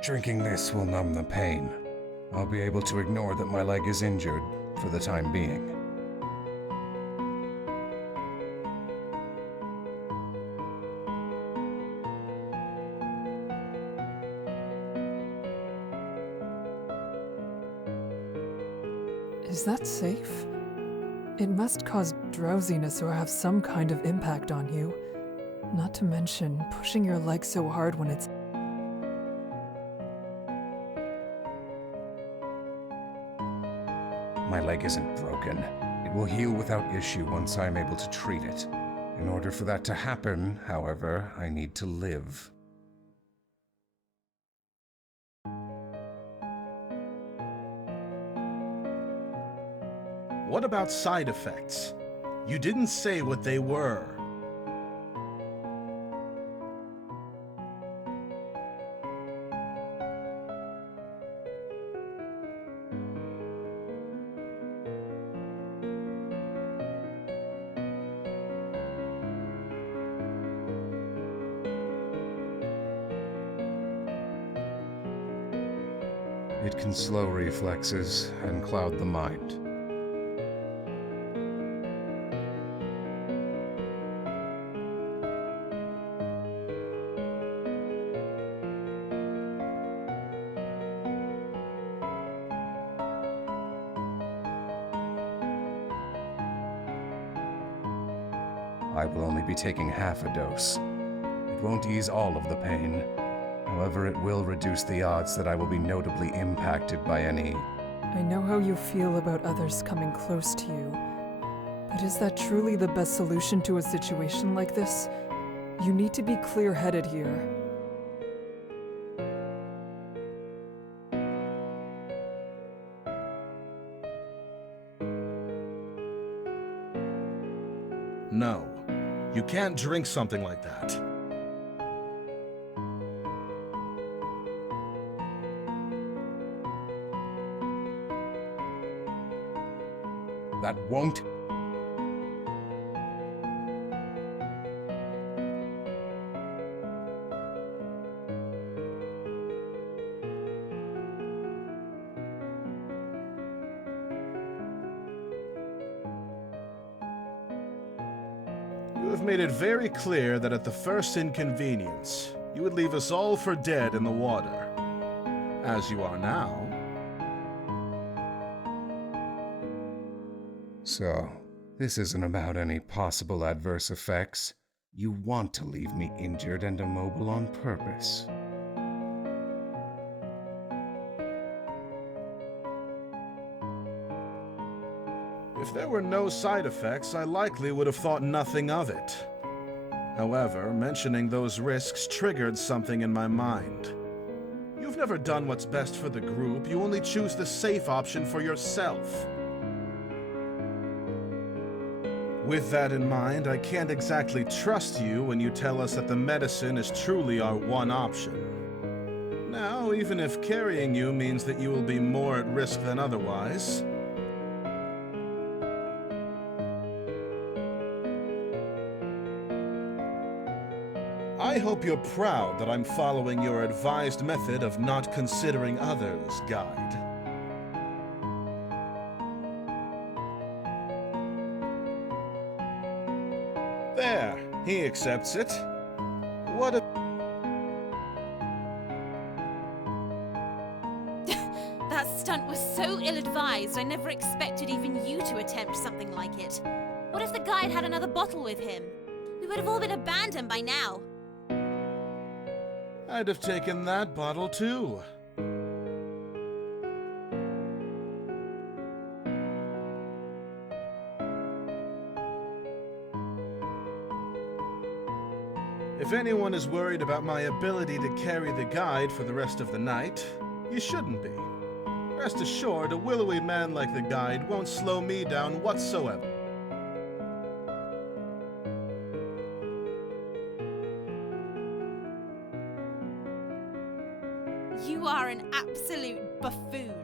Drinking this will numb the pain. I'll be able to ignore that my leg is injured for the time being. Is that safe? It must cause drowsiness or have some kind of impact on you. Not to mention pushing your leg so hard when it's... My leg isn't broken. It will heal without issue once I'm able to treat it. In order for that to happen, however, I need to live. What about side effects? You didn't say what they were. It can slow reflexes and cloud the mind. I will only be taking half a dose. It won't ease all of the pain. However, it will reduce the odds that I will be notably impacted by any... I know how you feel about others coming close to you, but is that truly the best solution to a situation like this? You need to be clear-headed here. No, you can't drink something like that. That won't... You have made it very clear that at the first inconvenience, you would leave us all for dead in the water. As you are now. So, This isn't about any possible adverse effects. You want to leave me injured and immobile on purpose. If there were no side effects, I likely would have thought nothing of it. However, mentioning those risks triggered something in my mind. You've never done what's best for the group, you only choose the safe option for yourself. With that in mind, I can't exactly trust you when you tell us that the medicine is truly our one option. Now, even if carrying you means that you will be more at risk than otherwise, I hope you're proud that I'm following your advised method of not considering others, guide. There, he accepts it. What a... That stunt was so ill-advised, I never expected even you to attempt something like it. What if the guide had another bottle with him? We would have all been abandoned by now. I'd have taken that bottle too. If anyone is worried about my ability to carry the guide for the rest of the night, you shouldn't be. Rest assured, a willowy man like the guide won't slow me down whatsoever. You are an absolute buffoon.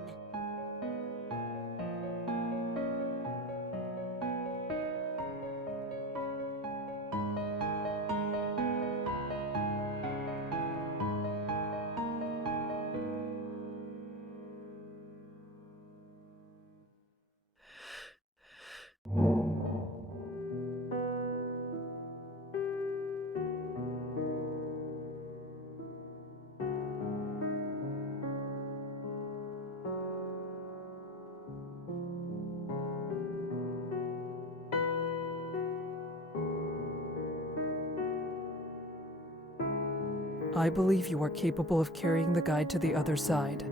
I believe you are capable of carrying the guide to the other side.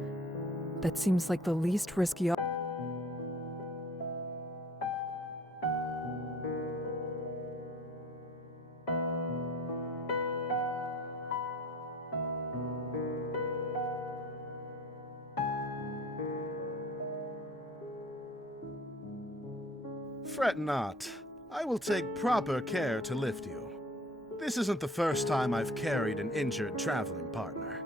That seems like the least risky Fret not. I will take proper care to lift you. This isn't the first time I've carried an injured traveling partner.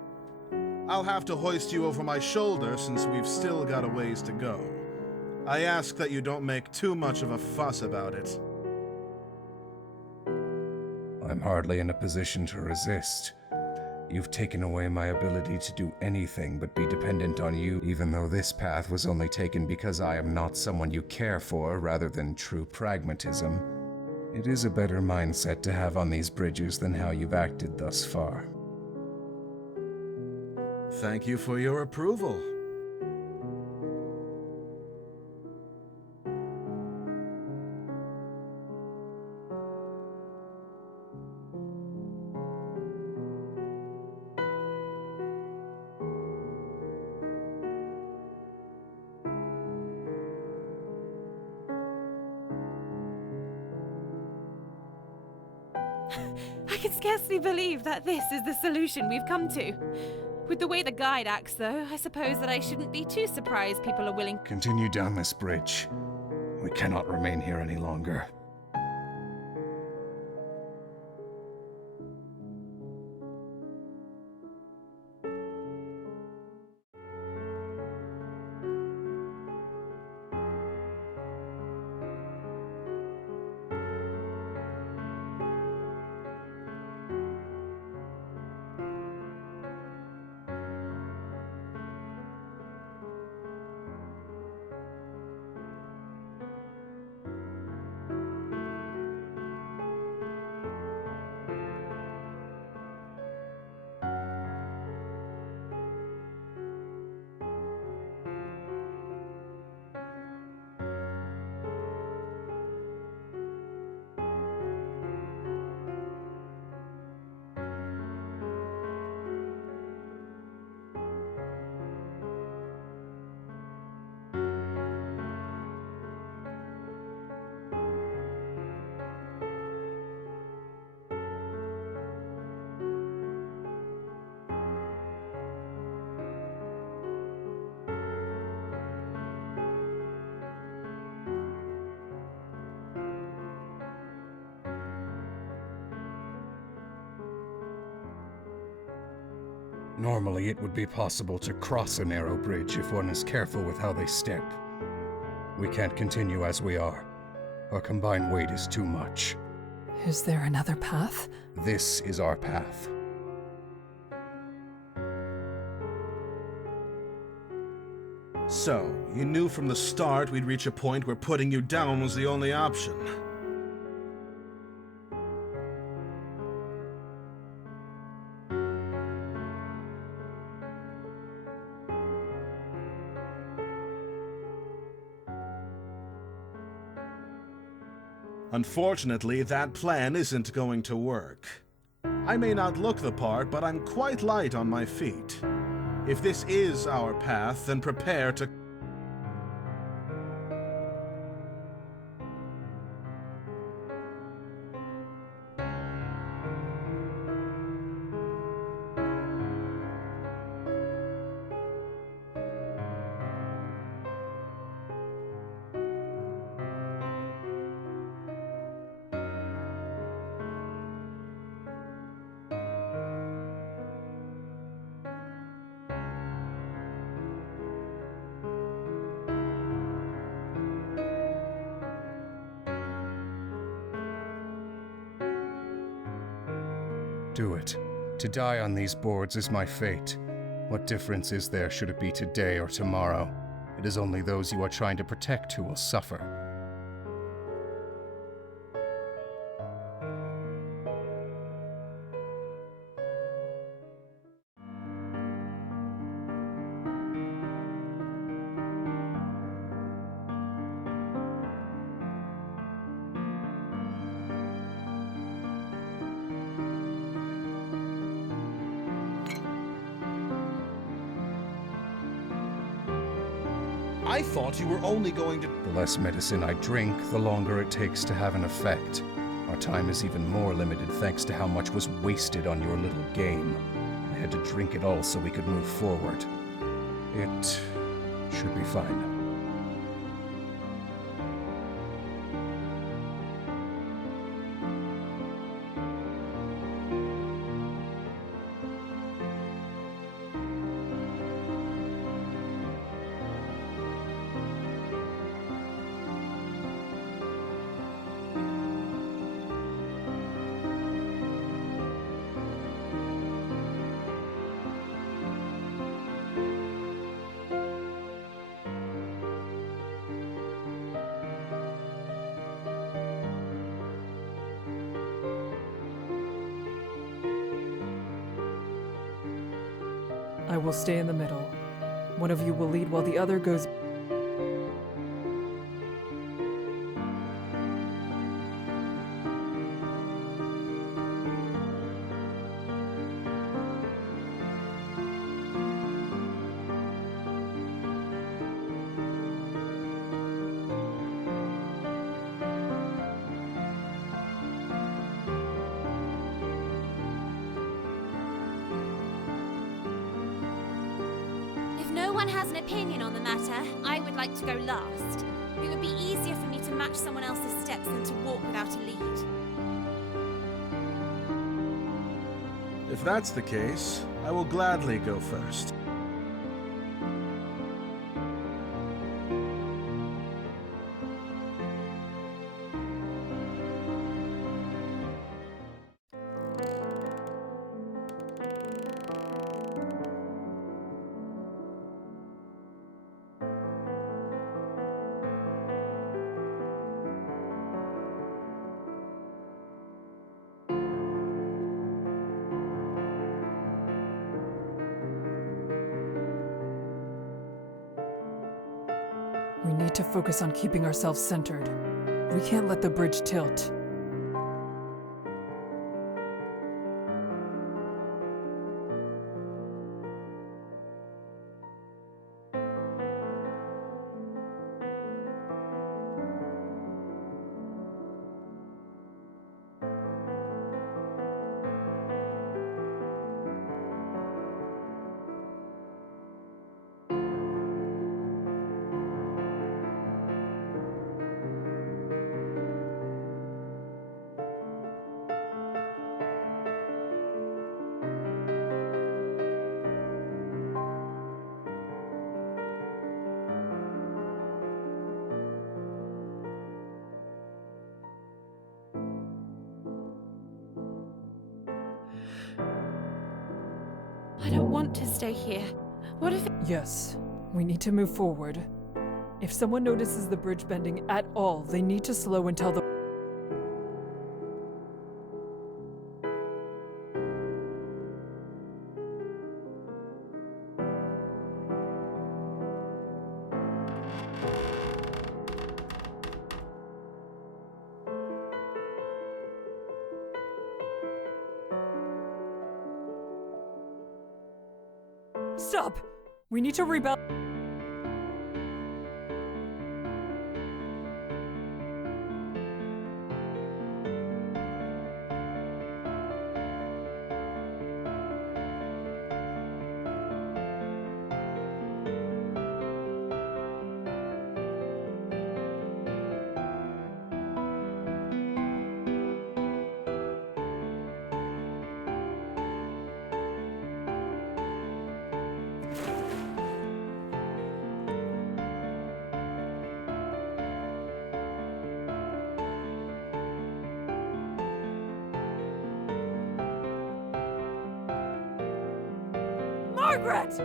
I'll have to hoist you over my shoulder since we've still got a ways to go. I ask that you don't make too much of a fuss about it. I'm hardly in a position to resist. You've taken away my ability to do anything but be dependent on you, even though this path was only taken because I am not someone you care for rather than true pragmatism. It is a better mindset to have on these bridges than how you've acted thus far. Thank you for your approval. I can scarcely believe that this is the solution we've come to. With the way the guide acts, though, I suppose that I shouldn't be too surprised people are willing. Continue down this bridge. We cannot remain here any longer. Normally, it would be possible to cross a narrow bridge if one is careful with how they step. We can't continue as we are. Our combined weight is too much. Is there another path? This is our path. So, you knew from the start we'd reach a point where putting you down was the only option. Unfortunately, that plan isn't going to work. I may not look the part, but I'm quite light on my feet. If this is our path, then prepare to... Do it. To die on these boards is my fate. What difference is there should it be today or tomorrow? It is only those you are trying to protect who will suffer. I thought you were only going to... The less medicine I drink, the longer it takes to have an effect. Our time is even more limited thanks to how much was wasted on your little game. I had to drink it all so we could move forward. It should be fine. I will stay in the middle. One of you will lead while the other goes... If no one has an opinion on the matter, I would like to go last. It would be easier for me to match someone else's steps than to walk without a lead. If that's the case, I will gladly go first. We need to focus on keeping ourselves centered. We can't let the bridge tilt. I don't want to stay here. What if Yes, we need to move forward. If someone notices the bridge bending at all, they need to slow and tell the... Stop! We need to rebel... Margaret!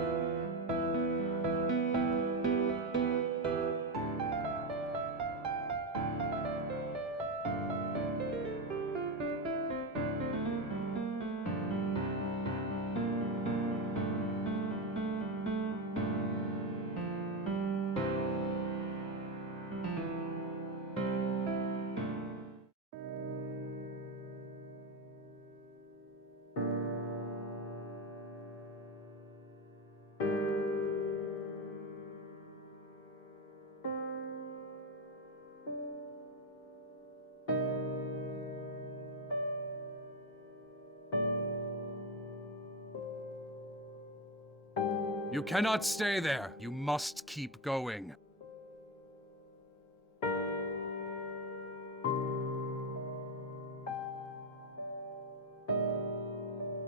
You cannot stay there. You must keep going.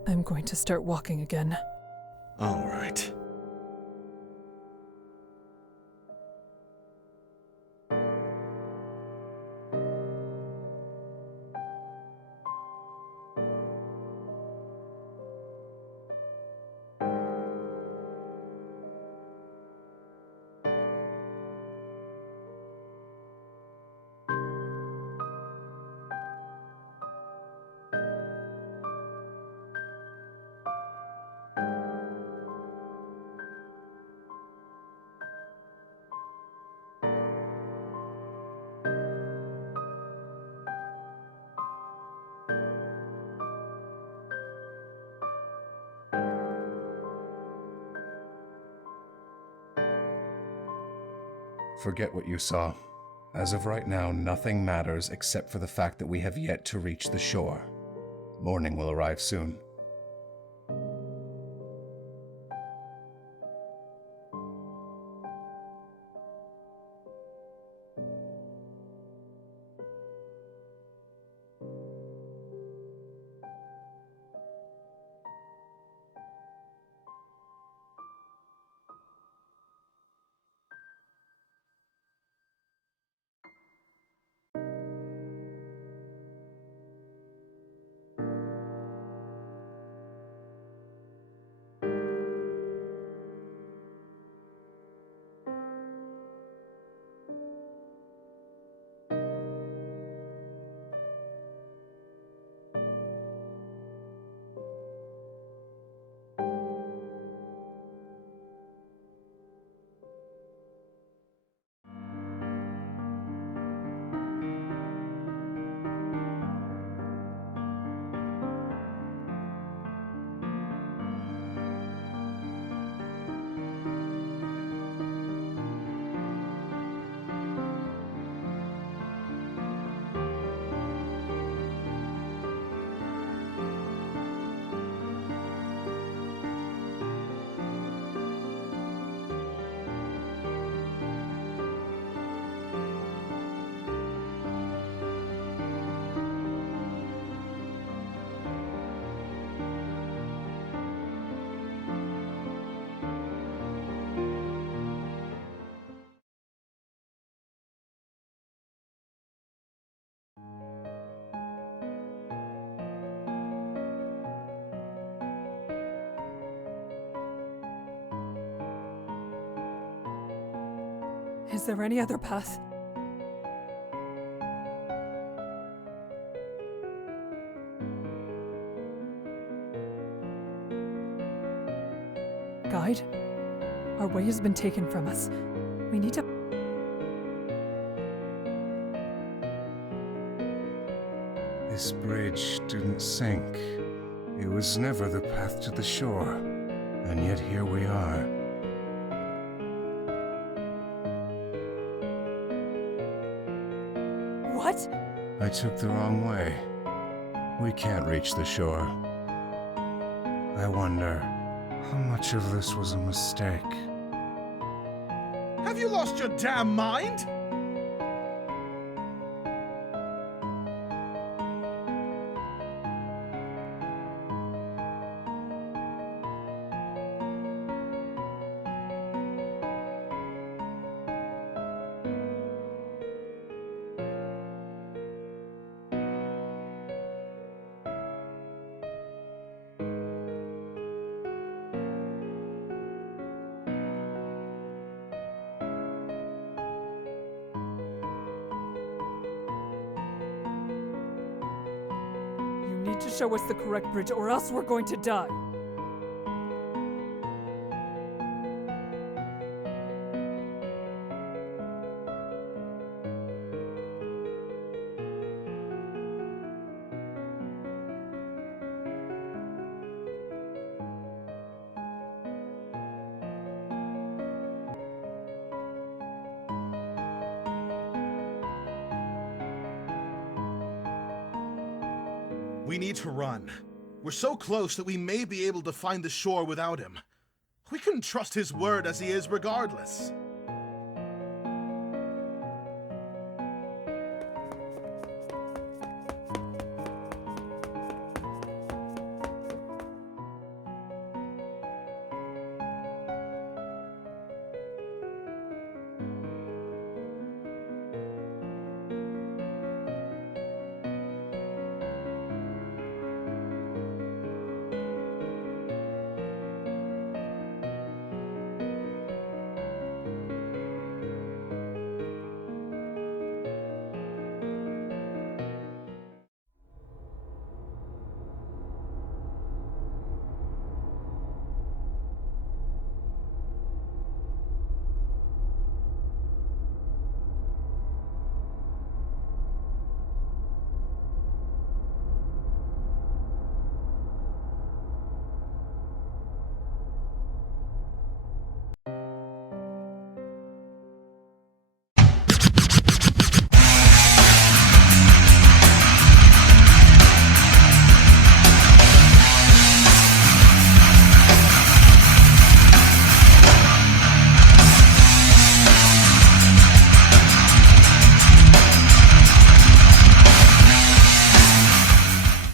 I'm going to start walking again. All right. Forget what you saw. As of right now, nothing matters except for the fact that we have yet to reach the shore. Morning will arrive soon. Is there any other path? Guide? Our way has been taken from us. We need to... This bridge didn't sink. It was never the path to the shore. And yet here we are. What? I took the wrong way. We can't reach the shore. I wonder, how much of this was a mistake? Have you lost your damn mind? You need to show us the correct bridge, or else we're going to die. We need to run. We're so close that we may be able to find the shore without him. We couldn't trust his word as he is regardless.